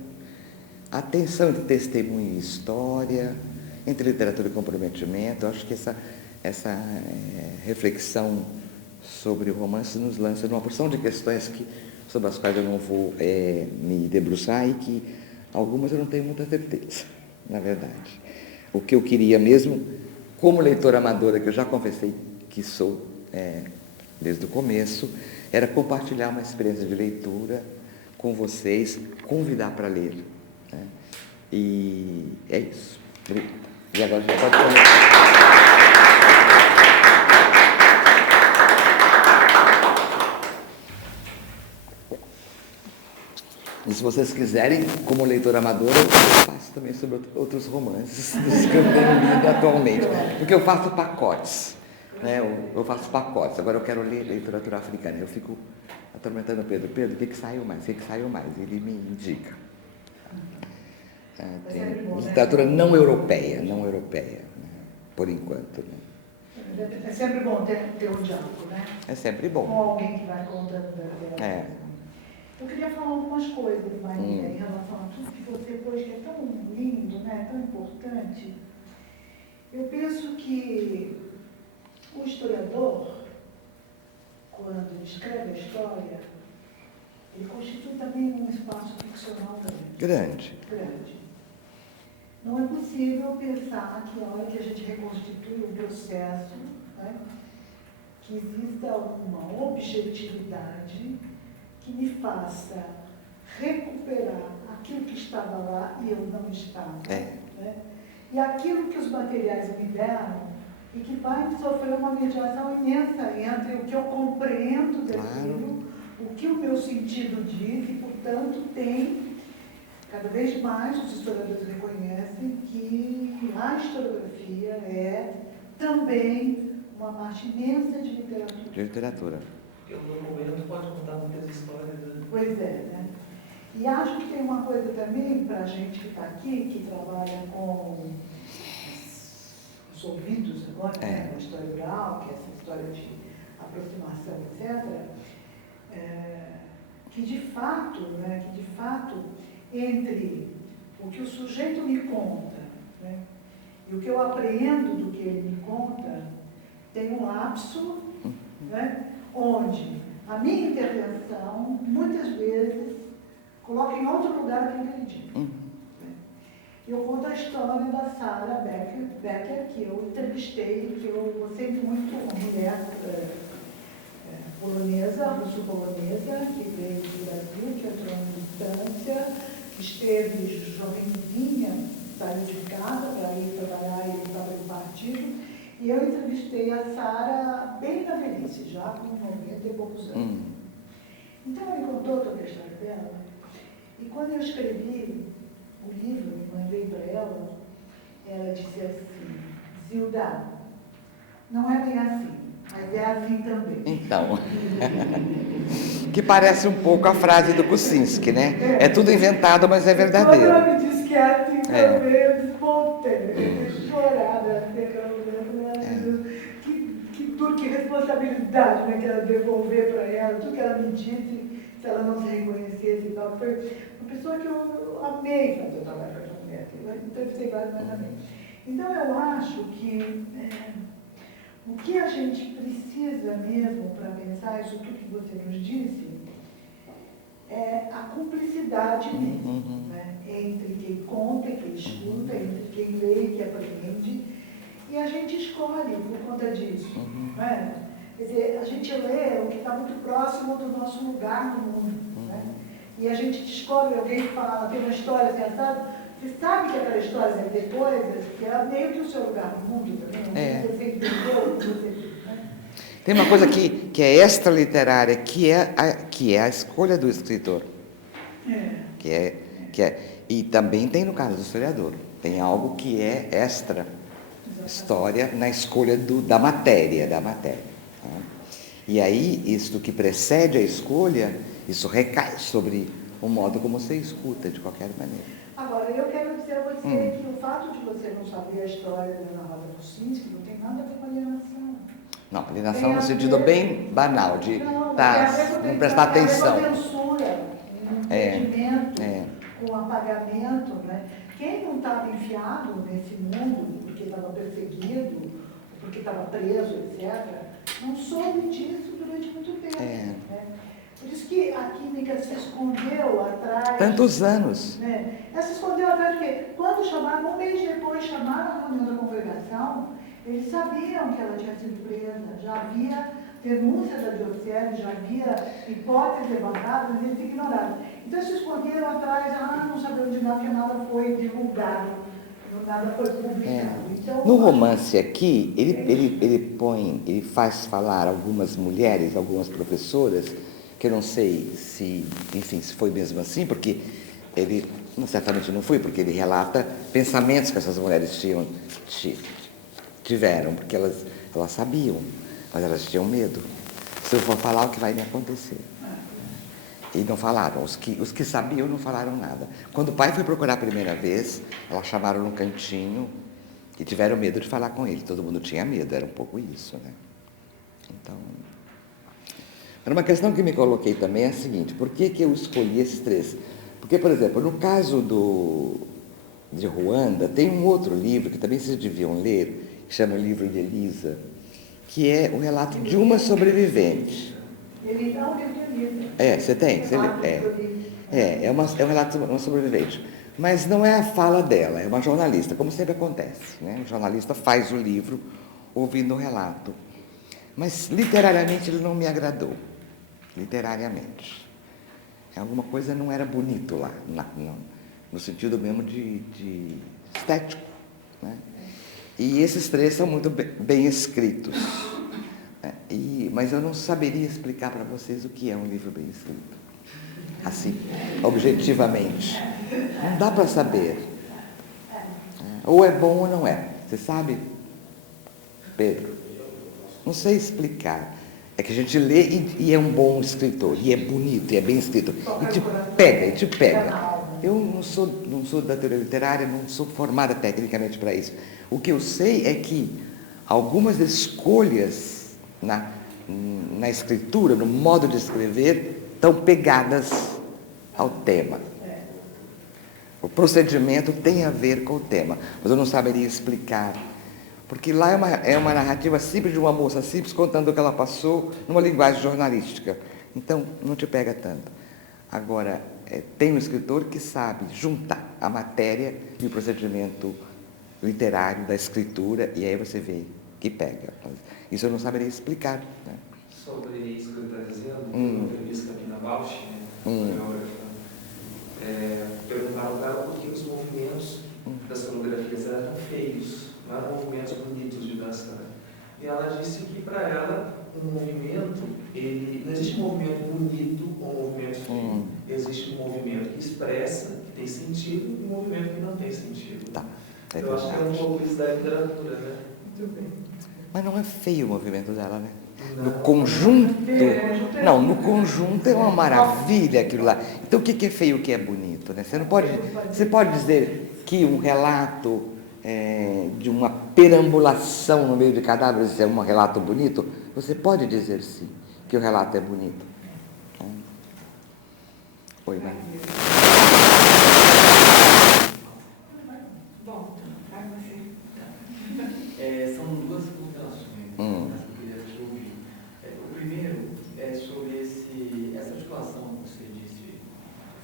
a tensão entre testemunho e história, entre literatura e comprometimento. Eu acho que essa reflexão sobre o romance nos lança numa porção de questões sobre as quais eu não vou me debruçar e que algumas eu não tenho muita certeza, na verdade. O que eu queria mesmo, como leitora amadora, que eu já confessei que sou desde o começo, era compartilhar uma experiência de leitura com vocês, convidar para ler. Né? E é isso. E agora já pode começar. E se vocês quiserem, como leitora amadora, eu faço também sobre outros romances dos que eu tenho lido atualmente. Porque eu faço pacotes. Né? Eu faço pacotes. Agora eu quero ler literatura africana. Eu fico atormentando o Pedro. Pedro, o que saiu mais? O que saiu mais? Ele me indica. Tem literatura não europeia, né? Por enquanto. Né? É sempre bom ter um diálogo, né? É sempre bom. Com alguém que vai contando da vida. Eu queria falar algumas coisas, Maria, em relação a tudo que você pôs, que é tão lindo, né? Tão importante. Eu penso que o historiador, quando escreve a história, ele constitui também um espaço ficcional grande. Não é possível pensar que a hora que a gente reconstitui um processo, né, que exista uma objetividade que me faça recuperar aquilo que estava lá e eu não estava. Né? E aquilo que os materiais me deram e que vai sofrer uma mediação imensa entre o que eu compreendo daquilo, o que o meu sentido diz, e, portanto, tem, cada vez mais os historiadores reconhecem que a historiografia é também uma parte imensa de literatura. Porque no momento pode contar muitas histórias. Né? Pois é, né? E acho que tem uma coisa também para a gente que está aqui, que trabalha com os ouvidos agora, né? A história oral, que é essa história de aproximação, etc., que de fato, entre o que o sujeito me conta, né, e o que eu apreendo do que ele me conta, tem um lapso, né, onde a minha intervenção, muitas vezes, coloca em outro lugar aquilo que ele diz. Eu conto a história da Sarah Becker, que eu entrevistei, que eu gostei muito, uma mulher polonesa, russo-polonesa, que veio do Brasil, que entrou na militância, que esteve jovenzinha, saiu de casa para ir trabalhar e estava no partido. E eu entrevistei a Sarah bem na velhice, já com 90 e poucos anos. Então, ela me contou toda a história dela. E quando eu escrevi o livro, mandei para ela, ela disse assim: Zilda, não é bem assim, mas é assim também. Então, que parece um pouco a frase do Kosinski, né? É tudo inventado, mas é verdadeiro. Quando ela me disse que é assim também, eu despontei, chorada, que responsabilidade, né, que ela devolver para ela, tudo que ela me disse, se ela não se reconhecesse e tal. Foi uma pessoa que eu amei fazer o trabalho com essa mulher, eu entrevistei vários, mas amei. Então, eu acho que o que a gente precisa mesmo para pensar isso tudo que você nos disse é a cumplicidade mesmo, né? Entre quem conta e quem escuta, entre quem lê e quem aprende. E a gente escolhe por conta disso. Né? Quer dizer, a gente lê o que está muito próximo do nosso lugar no mundo. Né? E a gente descobre alguém que fala, tem uma história assim, sabe? Você sabe que aquela história vai ter coisas que é meio que o seu lugar no mundo também. Você entendeu? Né? Tem uma coisa que é extraliterária, que é a escolha do escritor. E também tem no caso do historiador. Tem algo que é extra história na escolha da matéria. Tá? E aí, isso que precede a escolha, isso recai sobre o modo como você escuta, de qualquer maneira. Agora, eu quero dizer a você que o fato de você não saber a história da Ana Rosa Kuczynski não tem nada a ver com alienação. Não, alienação no sentido bem banal, de não prestar atenção. Com censura, impedimento, com apagamento. Né? Quem não estava enfiado nesse mundo porque estava perseguido, porque estava preso, etc., não soube disso durante muito tempo. Né? Por isso que a química se escondeu atrás... Tantos anos. Né? Ela se escondeu atrás porque quando chamaram, um mês depois, chamaram a reunião da congregação, eles sabiam que ela tinha sido presa, já havia denúncia da diocese, já havia hipóteses levantadas, mas eles ignoraram. Então se esconderam atrás, não sabemos de nada, porque nada foi divulgado, nada foi publicado. Então, no romance aqui, ele faz falar algumas mulheres, algumas professoras, que eu não sei se foi mesmo assim, porque ele, certamente não foi, porque ele relata pensamentos que essas mulheres tiveram, porque elas sabiam, mas elas tinham medo. Se eu for falar, o que vai me acontecer? E não falaram. Os que sabiam não falaram nada. Quando o pai foi procurar a primeira vez, elas chamaram num cantinho e tiveram medo de falar com ele. Todo mundo tinha medo, era um pouco isso, né? Então... Era uma questão que me coloquei também é a seguinte: por que eu escolhi esses três? Porque, por exemplo, no caso de Ruanda, tem um outro livro que também vocês deviam ler, que chama O Livro de Elisa, que é o relato de uma sobrevivente. Ele dá um livro de Elisa. Você tem? Você lê? É um relato de uma sobrevivente. Mas não é a fala dela, é uma jornalista, como sempre acontece. Né? O jornalista faz o livro ouvindo o relato. Mas, literariamente, ele não me agradou. Literariamente. Alguma coisa não era bonito lá, no sentido mesmo de estético. Né? E esses três são muito bem escritos. Mas eu não saberia explicar para vocês o que é um livro bem escrito. Assim, objetivamente. Não dá para saber. Ou é bom ou não é. Você sabe, Pedro? Não sei explicar. É que a gente lê e é um bom escritor, e é bonito, e é bem escrito. E te pega. Eu não sou da teoria literária, não sou formada tecnicamente para isso. O que eu sei é que algumas escolhas na escritura, no modo de escrever, estão pegadas ao tema. O procedimento tem a ver com o tema, mas eu não saberia explicar. Porque lá é uma narrativa simples de uma moça simples contando o que ela passou numa linguagem jornalística. Então, não te pega tanto. Agora, tem um escritor que sabe juntar a matéria e o procedimento literário da escritura, e aí você vê que pega. Isso eu não saberia explicar. Né? Sobre isso que ele está dizendo, uma entrevista aqui na Bausch, coreógrafa, perguntaram para ela por que os movimentos das coreografias eram feios, não eram movimentos bonitos de dançar. E ela disse que para ela um movimento, não existe um movimento bonito ou um movimento feio. Existe um movimento que expressa, que tem sentido, e um movimento que não tem sentido. Tá. Eu acho que é um pouco isso da literatura, né? Muito bem. Mas não é feio o movimento dela, né? No conjunto, no conjunto é uma maravilha aquilo lá. Então o que é feio e o que é bonito? Né? Você pode dizer que um relato de uma perambulação no meio de cadáveres é um relato bonito? Você pode dizer sim, que o relato é bonito. Oi, vai. Bom, vai você. São duas colocações que eu queria te ouvir. O primeiro é sobre essa situação que você disse,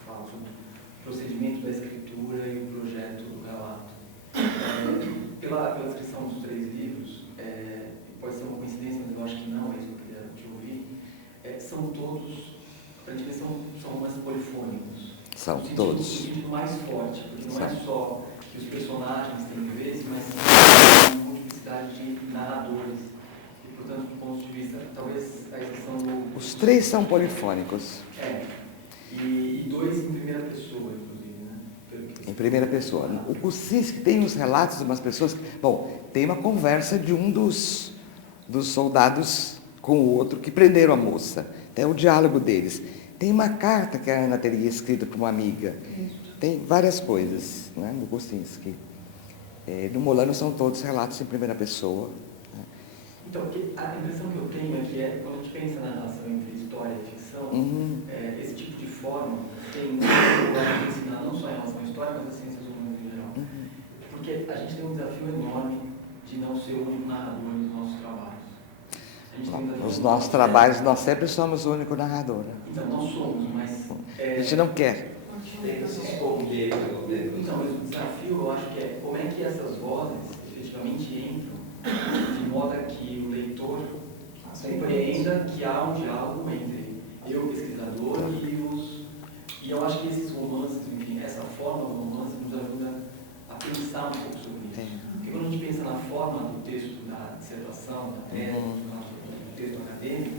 fala fala sobre o procedimento da escritura e o projeto do relato. Pela descrição dos 3 livros, pode ser uma coincidência, mas eu acho que não, é isso que eu queria te ouvir, são todos, aparentemente são romances polifônicos. São no todos. No sentido mais forte, porque não São. é só que os personagens têm vez, mas tem uma multiplicidade de narradores. E, portanto, do ponto de vista, talvez a exceção do... Os 3 são polifônicos. E 2 em primeira pessoa, inclusive, né? Em primeira pessoa. O Kosinski tem os relatos de umas pessoas... Bom, tem uma conversa de um dos soldados com o outro que prenderam a moça. Tem o diálogo deles. Tem uma carta que a Ana teria escrito para uma amiga. Tem várias coisas, né, do Kosinski. No Molano são todos relatos em primeira pessoa. Né? Então, a impressão que eu tenho é que quando a gente pensa na relação entre história e ficção, esse tipo de forma tem muito a ensinar não só em relação à história, mas às ciências humanas em geral. Porque a gente tem um desafio enorme de não ser o único narrador dos nossos trabalhos. Nos nossos trabalhos, nós sempre somos o único narrador. Então, nós somos, mas... a gente não quer. Tenta se esconder. Então, mas o desafio, eu acho que é como é que essas vozes efetivamente entram de modo a que o leitor compreenda que há um diálogo entre eu, pesquisador, e eu acho que esses romances, enfim, essa forma do romance nos ajuda a pensar um pouco sobre isso. Porque quando a gente pensa na forma do texto da dissertação, da tese, do texto acadêmico,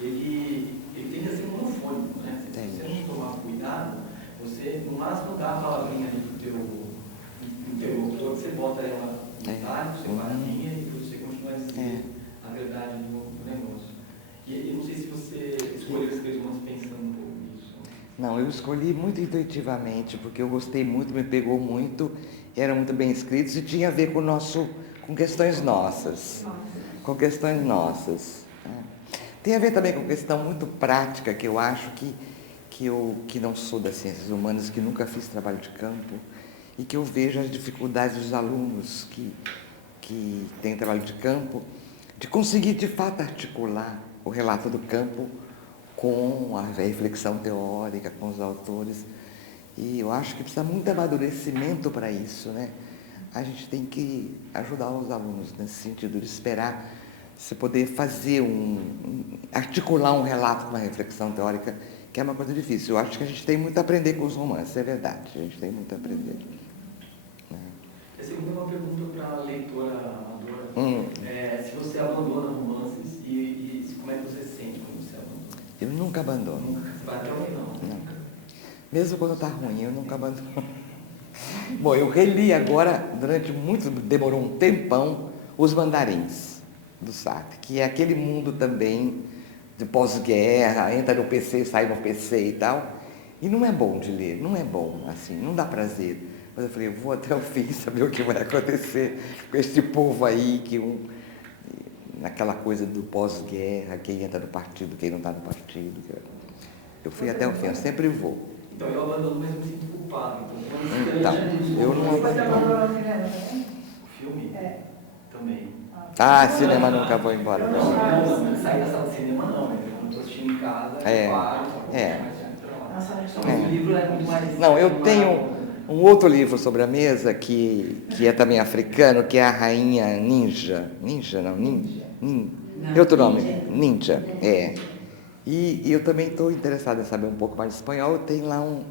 ele tem que ser monofônico, né? Se você não tomar cuidado, você no máximo dá a palavrinha ali pro teu autor, você bota ela no talho, você para a linha e você continua a dizer a verdade do negócio. E eu não sei se você escolheu esses 3 romances pensando um pouco nisso. Não, eu escolhi muito intuitivamente, porque eu gostei muito, me pegou muito, eram muito bem escritos e tinha a ver com questões nossas. Com questões nossas. Tem a ver também com questão muito prática, que eu acho que eu que não sou das ciências humanas, que nunca fiz trabalho de campo, e que eu vejo as dificuldades dos alunos que têm trabalho de campo, de conseguir de fato articular o relato do campo com a reflexão teórica, com os autores. E eu acho que precisa muito amadurecimento para isso, né? A gente tem que ajudar os alunos nesse sentido, de esperar você poder fazer articular um relato com uma reflexão teórica, que é uma coisa difícil. Eu acho que a gente tem muito a aprender com os romances, é verdade, a gente tem muito a aprender. A segunda é uma pergunta para a leitora amadora. Se você abandona romances e como é que você se sente quando você abandona? Eu nunca abandono. Nunca? Você vai até o final? Nunca. Mesmo quando está ruim, eu nunca abandono. Bom, eu reli agora, demorou um tempão, Os Mandarins, do Sartre, que é aquele mundo também de pós-guerra, entra no PC, sai no PC e tal. E não é bom de ler, não é bom, assim, não dá prazer. Mas eu falei, eu vou até o fim saber o que vai acontecer com esse povo aí, naquela coisa do pós-guerra, quem entra no partido, quem não está no partido. Eu fui até o fim, eu sempre vou. Então eu abandono, mas eu me sinto culpado. Então, eu não abandono. O filme? Também. Cinema nunca vou embora. Não, sair da sala de cinema não, eu não estou assistindo em casa, o livro é muito mais... Não, eu tenho um outro livro sobre a mesa que é também africano, que é a Rainha Ninja. Tem outro nome? Ninja, E eu também estou interessada em saber um pouco mais de espanhol. Tem lá o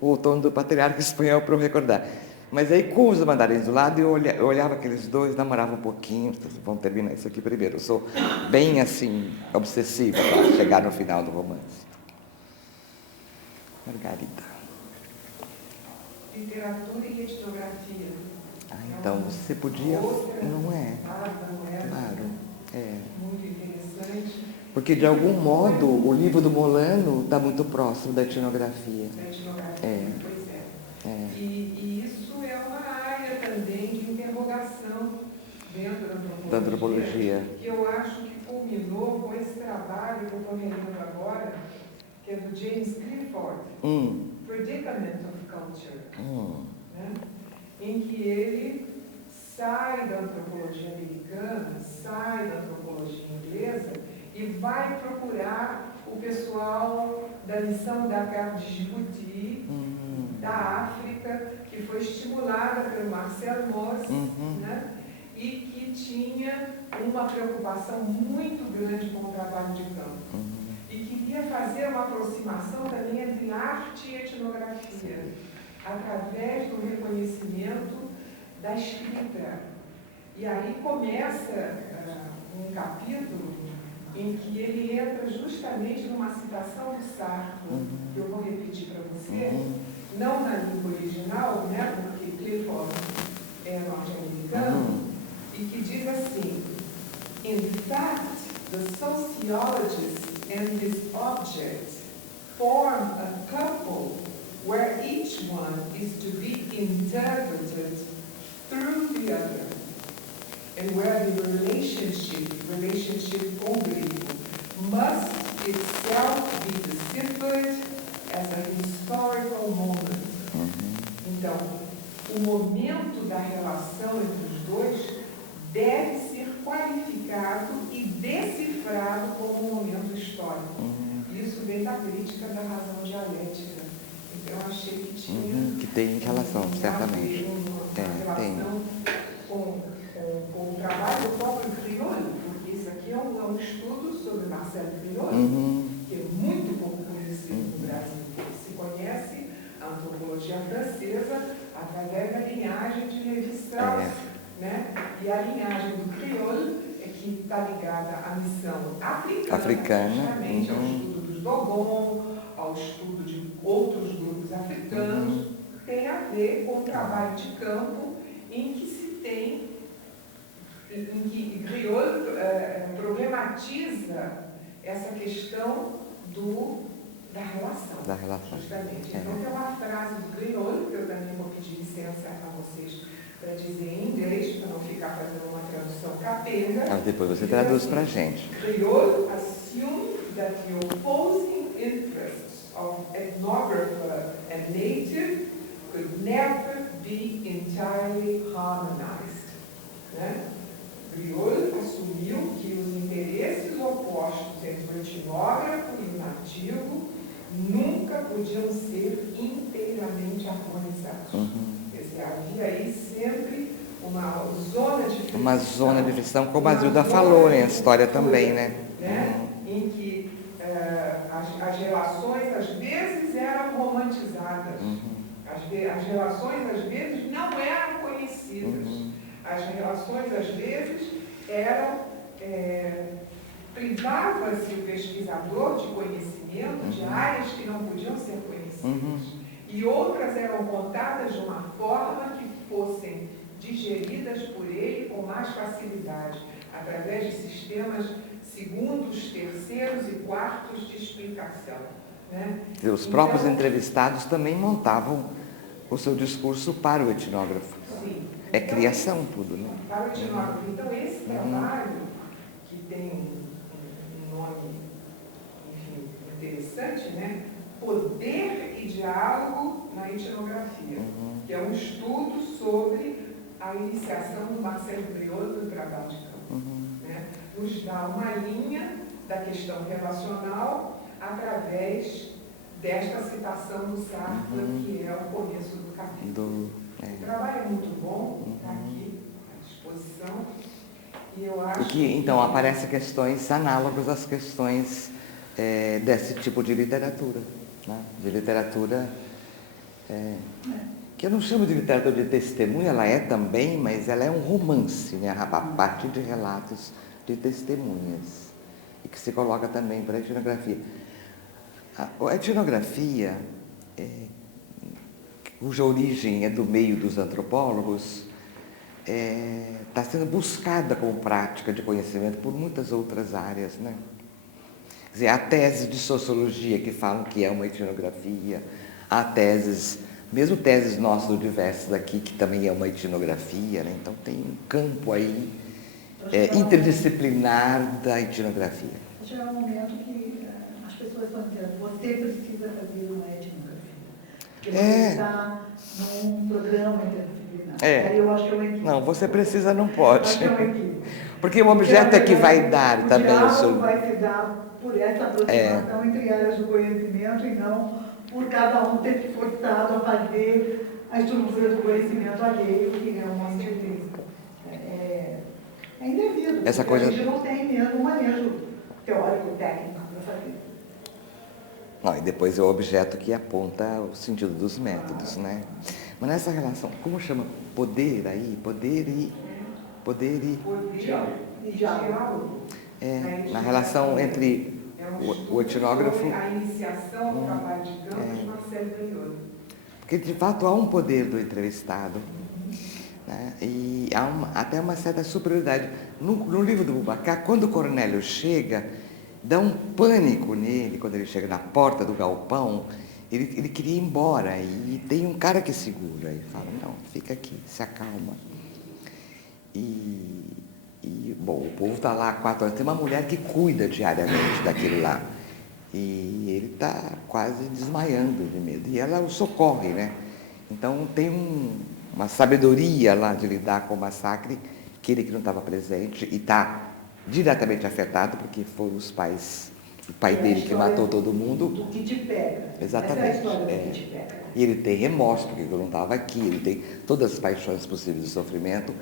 Outono do Patriarca Espanhol para eu recordar. Mas aí, com os mandarins do lado, eu olhava aqueles dois, namorava um pouquinho. Vamos terminar isso aqui primeiro. Eu sou bem, assim, obsessiva para chegar no final do romance. Margarida. Literatura e etnografia. Então você podia... Não é? Claro. Muito interessante. Porque, de algum modo, o livro do Molano está muito próximo da etnografia. Pois é. E isso é uma área também de interrogação dentro da antropologia. Que eu acho que culminou com esse trabalho que eu estou relendo agora, que é do James Clifford, Predicament of Culture, né? Em que ele sai da antropologia americana, sai da antropologia inglesa e vai procurar o pessoal da missão Dakar de Djibouti, da África, que foi estimulada pelo Marcel Mauss, né? E que tinha uma preocupação muito grande com o trabalho de campo. E queria fazer uma aproximação também entre arte e etnografia, através do reconhecimento da escrita. E aí começa um capítulo em que ele entra justamente numa citação do Sartre, que eu vou repetir para você, não na língua original, né, porque Clifford é norte-americano, e que diz assim: In fact, the sociologist and his object form a couple where each one is to be interpreted through the other, and where the relationship com grego, must itself be deciphered as a historical moment. Então, o momento da relação entre os dois deve ser qualificado e decifrado como um momento histórico. Isso vem da crítica da razão dialética. Então, eu achei que tinha... que tem relação, certamente. Uma relação com o trabalho do próprio Criollo, porque isso aqui é um estudo sobre Marcel Criollo, que é muito pouco conhecido no Brasil. Se conhece a antropologia francesa através da linhagem de Lévi-Strauss, né? E a linhagem do Criollo é que está ligada à missão africana, justamente ao estudo dos Dogon, ao estudo de outros grupos africanos, tem a ver com o trabalho de campo em que Criollo problematiza essa questão da relação. Justamente. Então, tem uma frase do Criollo, que eu também vou pedir licença a vocês para dizer em inglês, para não ficar fazendo uma tradução capenga. Depois você traduz para a gente. Criollo assume that the opposing interests of ethnographer and native could never be entirely harmonized. Né? Criollo assumiu que os interesses opostos entre o etnógrafo e o nativo nunca podiam ser inteiramente harmonizados. Quer dizer, havia aí sempre uma zona de fricção. Uma zona de fricção, como a Zilda falou na história também, né? Em que as relações, às vezes, eram romantizadas. As relações, às vezes, não eram conhecidas. As relações, às vezes, eram... privava-se o pesquisador de conhecimento de áreas que não podiam ser conhecidas. E outras eram contadas de uma forma que fossem digeridas por ele com mais facilidade, através de sistemas segundos, terceiros e quartos de explicação. Né? Os próprios entrevistados também montavam o seu discurso para o etnógrafo. Sim. É criação tudo, né? Para o etnógrafo. Então, esse trabalho, que tem um nome, enfim, interessante, né? Poder e diálogo na etnografia, que é um estudo sobre a iniciação do Marcel Criollo no trabalho de campo. Né? Nos dá uma linha da questão relacional através desta citação do Sartre, que é o começo do capítulo. O trabalho é muito bom, está aqui à disposição, e eu acho que... Então, aparecem questões análogas às questões desse tipo de literatura, né? De literatura... que eu não chamo de literatura de testemunho, ela é também, mas ela é um romance, né? A partir de relatos de testemunhas, e que se coloca também para a etnografia. A etnografia, cuja origem é do meio dos antropólogos, está sendo buscada como prática de conhecimento por muitas outras áreas, né? Quer dizer, há teses de sociologia que falam que é uma etnografia, há teses, mesmo teses nossas do Diversos aqui, que também é uma etnografia, né? Então tem um campo aí interdisciplinar da etnografia. Chegar um momento que as pessoas estão dizendo, você precisa fazer uma etnografia. Porque você está num programa interdisciplinar. Aí eu acho que é uma equipe. Não, você precisa, não pode. Acho que é uma equipe. Porque o objeto é que vai dar também o seu... vai se dar por essa aproximação entre áreas do conhecimento e não por cada um ter que forçado a fazer a estrutura do conhecimento alheio, que realmente é indevido. Essa porque coisa... a gente não tem mesmo um manejo teórico, técnico para fazer. Não, e depois é o objeto que aponta o sentido dos métodos, né? Mas nessa relação, como chama poder aí? Poder e diálogo. na relação entre o etnógrafo... A iniciação do trabalho de campo de Marcelo Benhoni. Porque, de fato, há um poder do entrevistado, né? E há até uma certa superioridade. No livro do Boubacar, quando o Cornélio chega, dá um pânico nele, quando ele chega na porta do galpão, ele queria ir embora, e tem um cara que segura, e fala, não, fica aqui, se acalma. Bom, o povo está lá há 4 horas, tem uma mulher que cuida diariamente daquilo lá, e ele está quase desmaiando de medo, e ela o socorre, né? Então tem uma sabedoria lá de lidar com o massacre, que ele que não estava presente, e está diretamente afetado, porque foram os pais, o pai dele que matou todo mundo. Do que te pega. Exatamente. Essa é a história do que te pega. E ele tem remorso, porque eu não estava aqui, ele tem todas as paixões possíveis de sofrimento.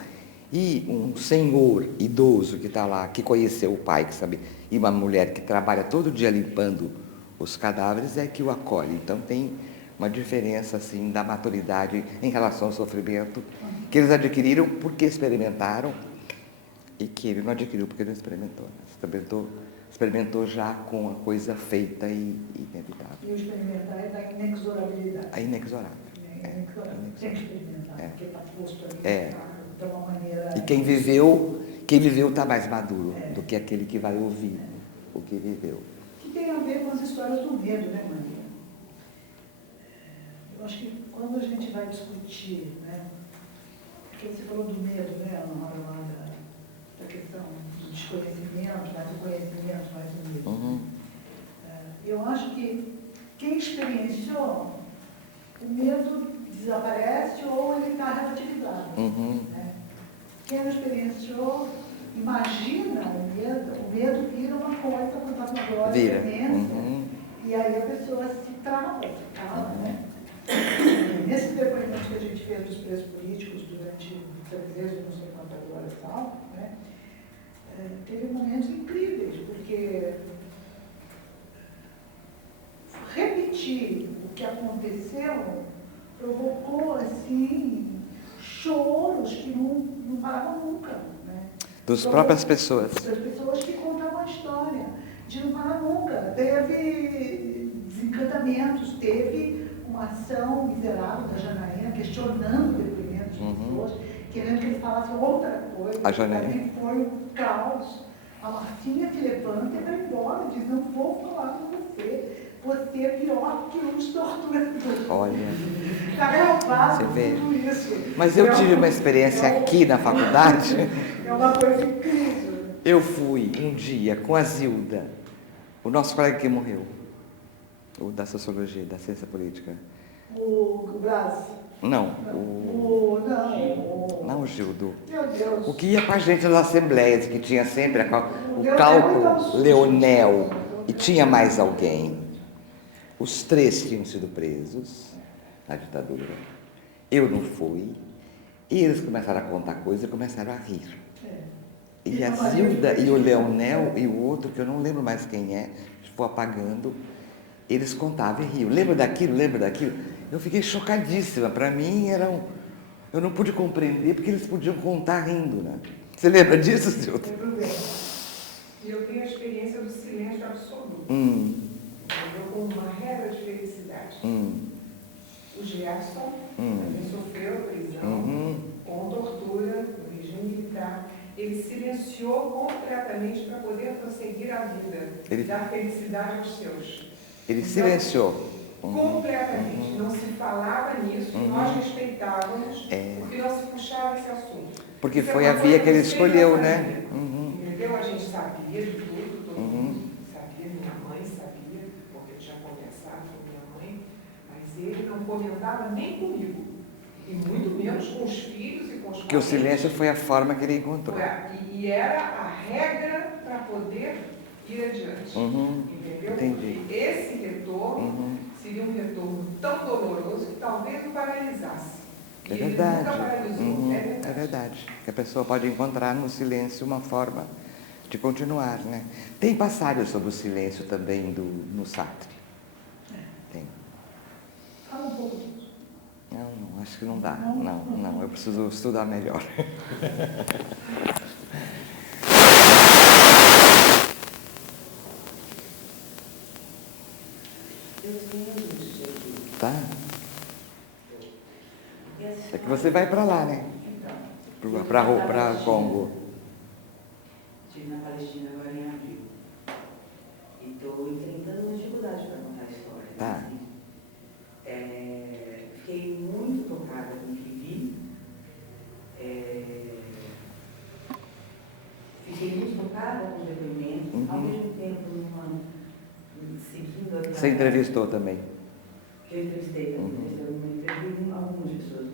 E um senhor idoso que está lá, que conheceu o pai, que sabe, e uma mulher que trabalha todo dia limpando os cadáveres, é que o acolhe. Então tem uma diferença assim da maturidade em relação ao sofrimento que eles adquiriram porque experimentaram, e que ele não adquiriu porque não experimentou. Experimentou já com a coisa feita e inevitável. E o experimentar é da inexorabilidade. A inexorável. Inexorável. Tem que experimentar, porque está posto ali de uma maneira... E quem viveu está mais maduro do que aquele que vai ouvir o que viveu. Que tem a ver com as histórias do medo, né, Maria? Eu acho que quando a gente vai discutir, né, porque você falou do medo, né, na hora lá da questão do desconhecimento, mas do conhecimento, mais do medo. Uhum. Eu acho que quem experienciou, o medo desaparece ou ele está relativizado. Uhum. Né? Quem não experienciou, imagina o medo vira uma coisa fantasmagórica imensa, e aí a pessoa se trava, né? Nesses depoimentos que a gente fez dos presos políticos durante 3 vezes, não sei quantas horas e tal, né? Teve momentos incríveis, porque repetir o que aconteceu provocou, assim, choros que não paravam nunca. Né? Das próprias pessoas. Das pessoas que contavam a história, de não parar nunca. Teve desencantamentos, teve uma ação miserável da Janaína, questionando o depoimento das pessoas, querendo que eles falassem outra coisa. A Janaína. Ali foi um caos. A Martinha se levanta e vai embora, diz, não vou falar com você. Você é pior que os torturadores. Olha. Está gravado Você vê. tudo isso. Mas eu tive uma experiência aqui na faculdade. É uma coisa incrível. Eu fui um dia com a Zilda, o nosso colega que morreu, o da sociologia, da ciência política. O Brás. Não, Não, o Gildo. Meu Deus. O que ia com a gente nas assembleias, que tinha sempre o cálculo, Leonel, e tinha mais alguém. Os 3 tinham sido presos na ditadura. Eu não fui. E eles começaram a contar coisas e começaram a rir. E a Zilda e o Leonel e o outro, que eu não lembro mais quem é, foi apagando, eles contavam e riam. Lembra daquilo? Lembra daquilo? Eu fiquei chocadíssima. Para mim, eu não pude compreender porque eles podiam contar rindo, né? Você lembra disso, Zilda? Lembro bem. E eu tenho a experiência do silêncio absoluto. Entendeu? Como uma regra de felicidade. O Gerson também sofreu prisão com tortura no regime militar. Ele silenciou completamente para poder prosseguir a vida, dar felicidade aos seus. Ele então, silenciou. Completamente. Não se falava nisso, nós respeitávamos, porque não se puxava esse assunto. Porque isso foi a via que ele escolheu, né? Entendeu? A gente sabia de tudo, todo mundo sabia, minha mãe sabia, porque eu tinha conversado com minha mãe, mas ele não comentava nem comigo, e muito menos com os filhos e com os Porque o silêncio foi a forma que ele encontrou. E era a regra para poder ir adiante. Entendeu? Entendi. Esse retorno seria um retorno tão doloroso que talvez o paralisasse. É E ele verdade. nunca paralisou. É verdade. Que a pessoa pode encontrar no silêncio uma forma de continuar, né? Tem passagens sobre o silêncio também no Sartre. Tem. Fala um pouco disso. Não, acho que não dá. Não, eu preciso estudar melhor. Eu tenho isso aqui. Tá? É que você vai para lá, né? Então, Para Congo. Estive na Palestina agora em abril. E estou enfrentando dificuldade para contar a história. Tá. Assim. Fiquei muito tocada com o que vi. Fiquei muito tocada com o depoimento, ao mesmo tempo seguindo a... Você entrevistou também? Que eu entrevistei, entrevistei algumas pessoas.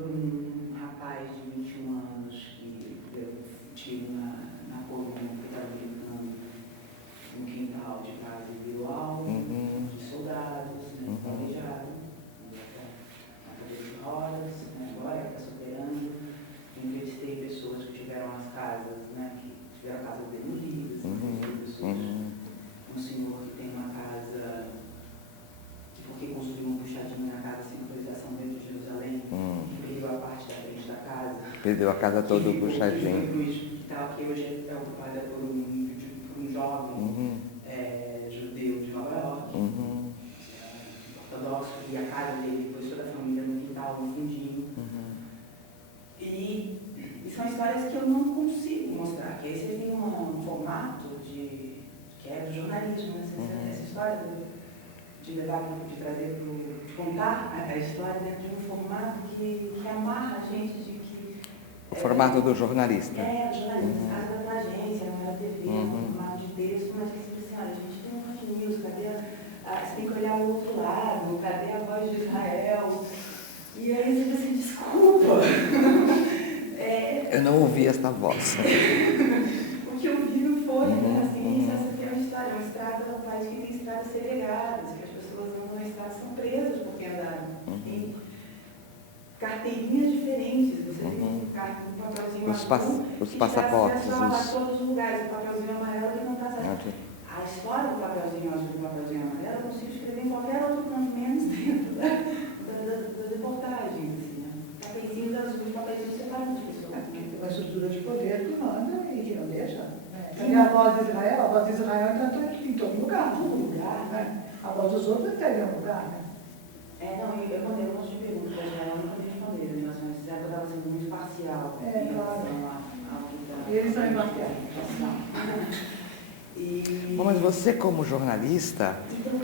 Um rapaz de 21 anos que deu um tiro na coluna, que estava brincando no quintal de casa e viu alvo de soldados, né, planejado, na cadeira de rodas, né, agora que está superando. Entrevistei pessoas que tiveram as casas, né, que tiveram casas demolidas, pessoas, um senhor que tem uma casa porque construiu um puxadinho na casa sem autorização dentro de Jerusalém, que perdeu a parte da frente da casa. Perdeu a casa toda puxadinho. Que hoje é ocupada por um jovem judeu de Nova York, ortodoxo, e a casa dele foi toda a família no quintal, no fundinho. E são histórias que eu não consigo mostrar, que aí vocês têm um formato que é do jornalismo, né? Essa história de trazer de contar a história dentro de um formato que amarra a gente de que... O formato do jornalista. O jornalista, casa da agência, não era TV, um formato de texto, mas que assim, olha, a gente tem um fake news, você tem que olhar o outro lado, cadê a voz de Israel? E aí você assim, desculpa. Eu não ouvi esta voz. O que eu vi não foi, né? Assim, essa aqui é uma história, uma estrada, um país que tem estradas segregadas, que as pessoas andam na estrada, são presas porque andaram. Tem carteirinhas diferentes, você tem um papelzinho azul, os passaportes. Que dá acesso a todos os lugares, o papelzinho amarelo que não está certo. A história do papelzinho azul e do papelzinho amarelo eu consigo escrever em qualquer outro canto, menos dentro da reportagem, assim, né? Papeizinhos azuis, papeizinhos separados de pessoas. Tem uma estrutura de poder que manda e que não deixa. Cadê a voz de Israel? A voz de Israel está em todo lugar. Todo lugar, né? A voz dos outros está em algum lugar, né? Não, eu mandei um monte de perguntas para Israel, não podia responder, né? Mas eu estava sendo muito parcial em relação ao que está... E eles são imparciais. Bom, mas você como jornalista,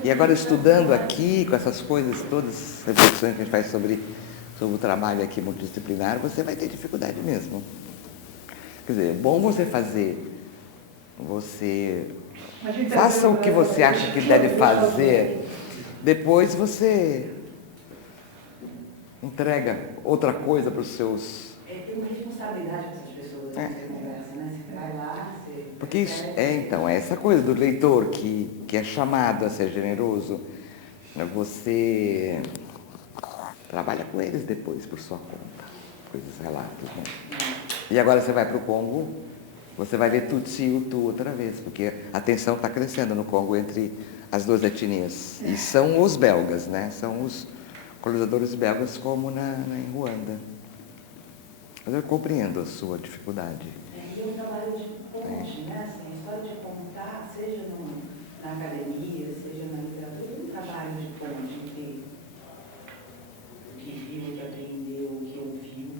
e agora estudando aqui, com essas coisas, todas as reflexões que a gente faz sobre o trabalho aqui multidisciplinar, você vai ter dificuldade mesmo. Quer dizer, é bom você fazer, você faça o que você acha que deve fazer, depois você entrega outra coisa para os seus... Tem uma responsabilidade com essas pessoas que você conversa, né? Você vai lá, você... Porque isso então, é essa coisa do leitor que é chamado a ser generoso, você trabalha com eles depois, por sua conta, com esses relatos, né? E agora você vai para o Congo, você vai ver Tutsi e Hutu outra vez, porque a tensão está crescendo no Congo entre as duas etnias. E são os belgas, né? São os colonizadores belgas, como em Ruanda. Mas eu compreendo a sua dificuldade. E eu trabalho de ponte, né? Assim, a história de contar, seja na academia, seja na literatura, um trabalho de ponte entre o que viu, o que aprendeu, o que ouviu,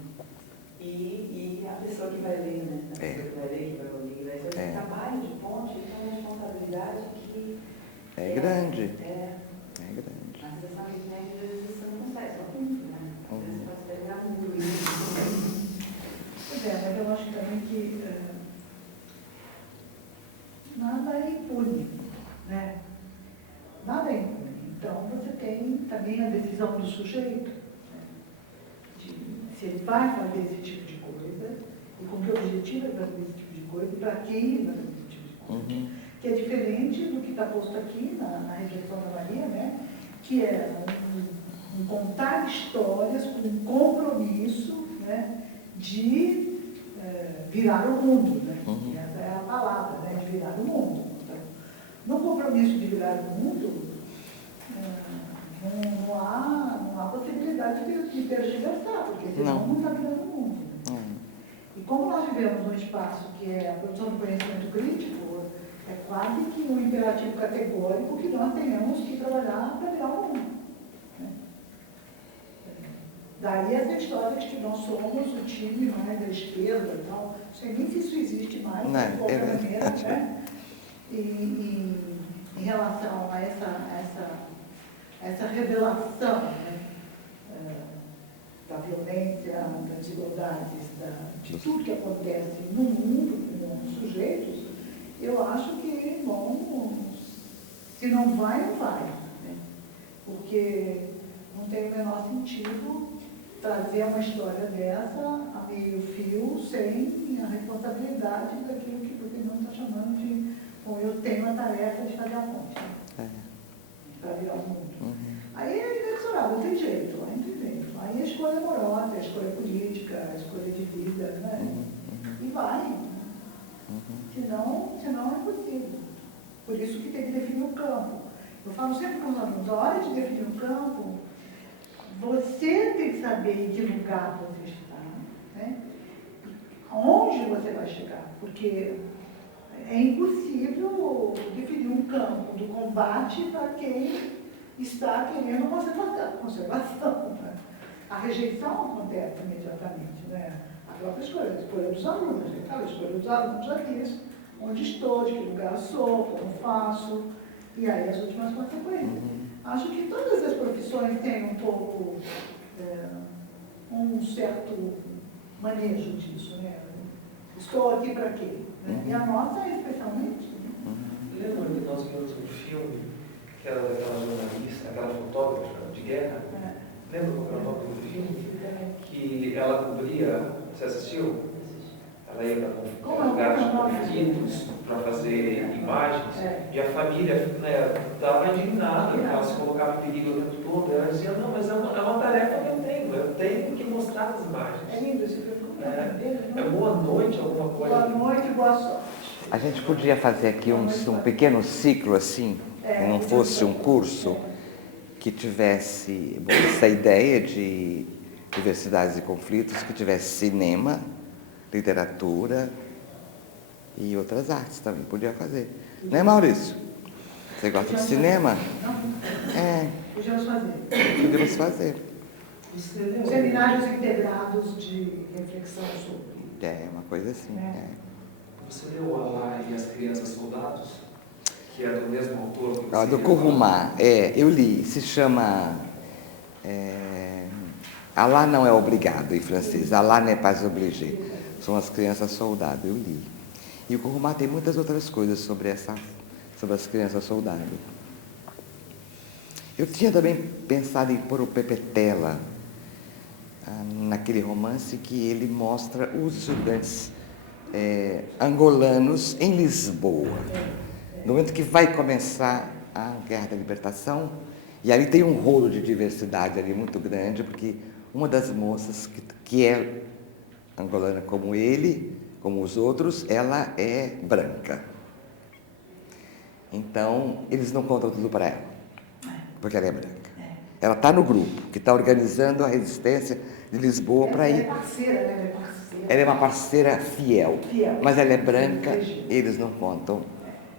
e a pessoa que vai ler, né? A pessoa que vai ler, que vai ouvir, que vai ser um trabalho de ponte, então é uma responsabilidade que... É grande. É grande. Mas você sabe que às vezes você não consegue, só punto, né? Às vezes você pode terminar muito. Pois é, mas eu acho também que nada é impune, né? Nada é impune. Então, você tem também a decisão do sujeito, né? Se ele vai fazer esse tipo de coisa, e com que objetivo ele vai fazer esse tipo de coisa, e para quem ele vai fazer esse tipo de coisa. Que é diferente do que está posto aqui na reflexão da Maria, né? que é um contar histórias com um compromisso, né, de virar o mundo, né? Essa é a palavra, né, de virar o mundo. Então, no compromisso de virar o mundo, não há possibilidade de tergiversar, porque senão não está virando o mundo. Né? E como nós vivemos num espaço que é a produção do conhecimento crítico, é quase que um imperativo categórico que nós tenhamos que trabalhar para virar o mundo. Né? Daí essa história de que nós somos o time mais da esquerda e tal, não sei nem se isso existe mais, de qualquer maneira, né? E em relação a essa revelação, né, da violência, das desigualdades, de tudo que acontece no mundo, nos sujeitos, eu acho que, bom, se não vai, não vai. Né? Porque não tem o menor sentido trazer uma história dessa a meio fio sem a responsabilidade daquilo que o Fernando está chamando de, bom, eu tenho a tarefa de fazer a ponte. Né? Para virar o mundo. Aí é inexorável, não tem jeito, aí não tem jeito. Aí a escolha amorosa, a escolha política, a escolha de vida, né? E vai. Senão é impossível. Por isso que tem que definir o campo. Eu falo sempre com os alunos, a hora de definir o campo, você tem que saber em que lugar você está, né? Onde você vai chegar, porque é impossível definir um campo do combate para quem está querendo conservação. Né? A rejeição acontece imediatamente, né? A própria escolha dos alunos. A escolha dos alunos já diz onde estou, de que lugar sou, como faço, e aí as últimas consequências. Acho que todas as profissões têm um pouco, um certo manejo disso, né? Estou aqui para quê? Né? E a nossa, especialmente. Lembra que nós vimos um filme, que era daquela jornalista, aquela fotógrafa de guerra? Lembra qual era o nome do filme? Que ela cobria, você assistiu? Ela ia para lugares conflitos para fazer imagens, e a família estava indignada, porque ela se colocava em perigo o tempo todo. Ela dizia, não, mas é uma tarefa que eu tenho que mostrar as imagens. É lindo esse filme. É boa noite, alguma coisa. Boa noite, boa sorte. A gente podia fazer aqui um pequeno ciclo assim, que não fosse um curso, que tivesse essa ideia de diversidades e conflitos, que tivesse cinema, literatura e outras artes também. Podia fazer. Não é, Maurício? Você gosta de cinema? Não. Podíamos fazer. Podíamos fazer. Seminários integrados de reflexão sobre. Uma coisa assim. Você leu Alá e as Crianças Soldados? Que é do mesmo autor que você do Kurumá. Eu li. Se chama... Alá não é obrigado em francês. Alá n'est pas obligé. São as crianças soldado. Eu li. E o Kurumá tem muitas outras coisas sobre as crianças soldado. Eu tinha também pensado em pôr o Pepe Tela naquele romance que ele mostra os estudantes angolanos em Lisboa. No momento que vai começar a Guerra da Libertação, e ali tem um rolo de diversidade ali muito grande, porque uma das moças que é angolana como ele, como os outros, ela é branca. Então, eles não contam tudo para ela, porque ela é branca. Ela está no grupo, que está organizando a resistência de Lisboa para ir. Ela é parceira, né? Ela é parceira. Ela é uma parceira fiel, mas ela é branca, eles não contam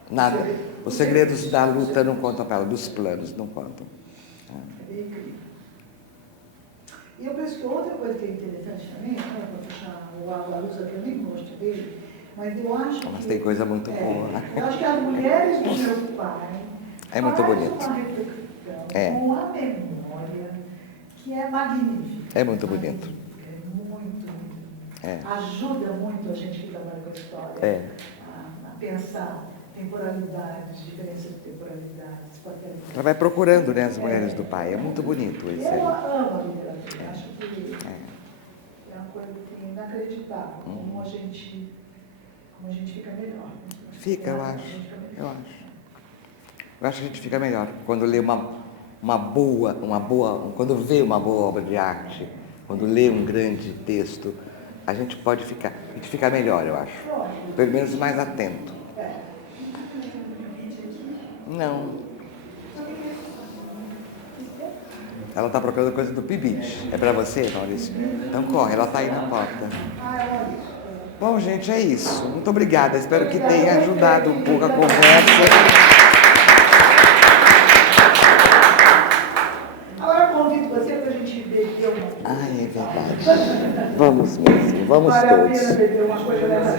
nada. Os segredos da luta não contam para ela, dos planos não contam. É incrível. E eu penso que outra coisa que é interessante também, para puxar o Aguarusa, que eu nem gosto dele, mas eu acho que... Mas tem coisa muito boa. Eu acho que as mulheres do meu pai É muito bonito. Uma reflexão com a memória que é magnífica. É muito bonito. É muito bonito. Ajuda muito a gente que trabalha com a história a pensar temporalidades, diferenças de temporalidades. Ela vai procurando, né, as mulheres do pai. É muito bonito isso aí. Eu amo a literatura. Acho que é uma coisa assim, inacreditável. Como a gente fica melhor. Fica, eu acho. Eu acho que a gente fica melhor quando lê uma quando vê uma boa obra de arte, quando lê um grande texto, a gente fica melhor, eu acho. Pelo menos mais atento. Não. Ela está procurando coisa do Pibit. É para você, Maurício? Então corre, ela está aí na porta. Bom, gente, é isso. Muito obrigada. Espero que tenha ajudado um pouco a conversa. Agora eu convido você para a gente beber uma coisa. Ah, é verdade. Vamos mesmo, vamos Vale a todos. pena beber uma coisa dessa.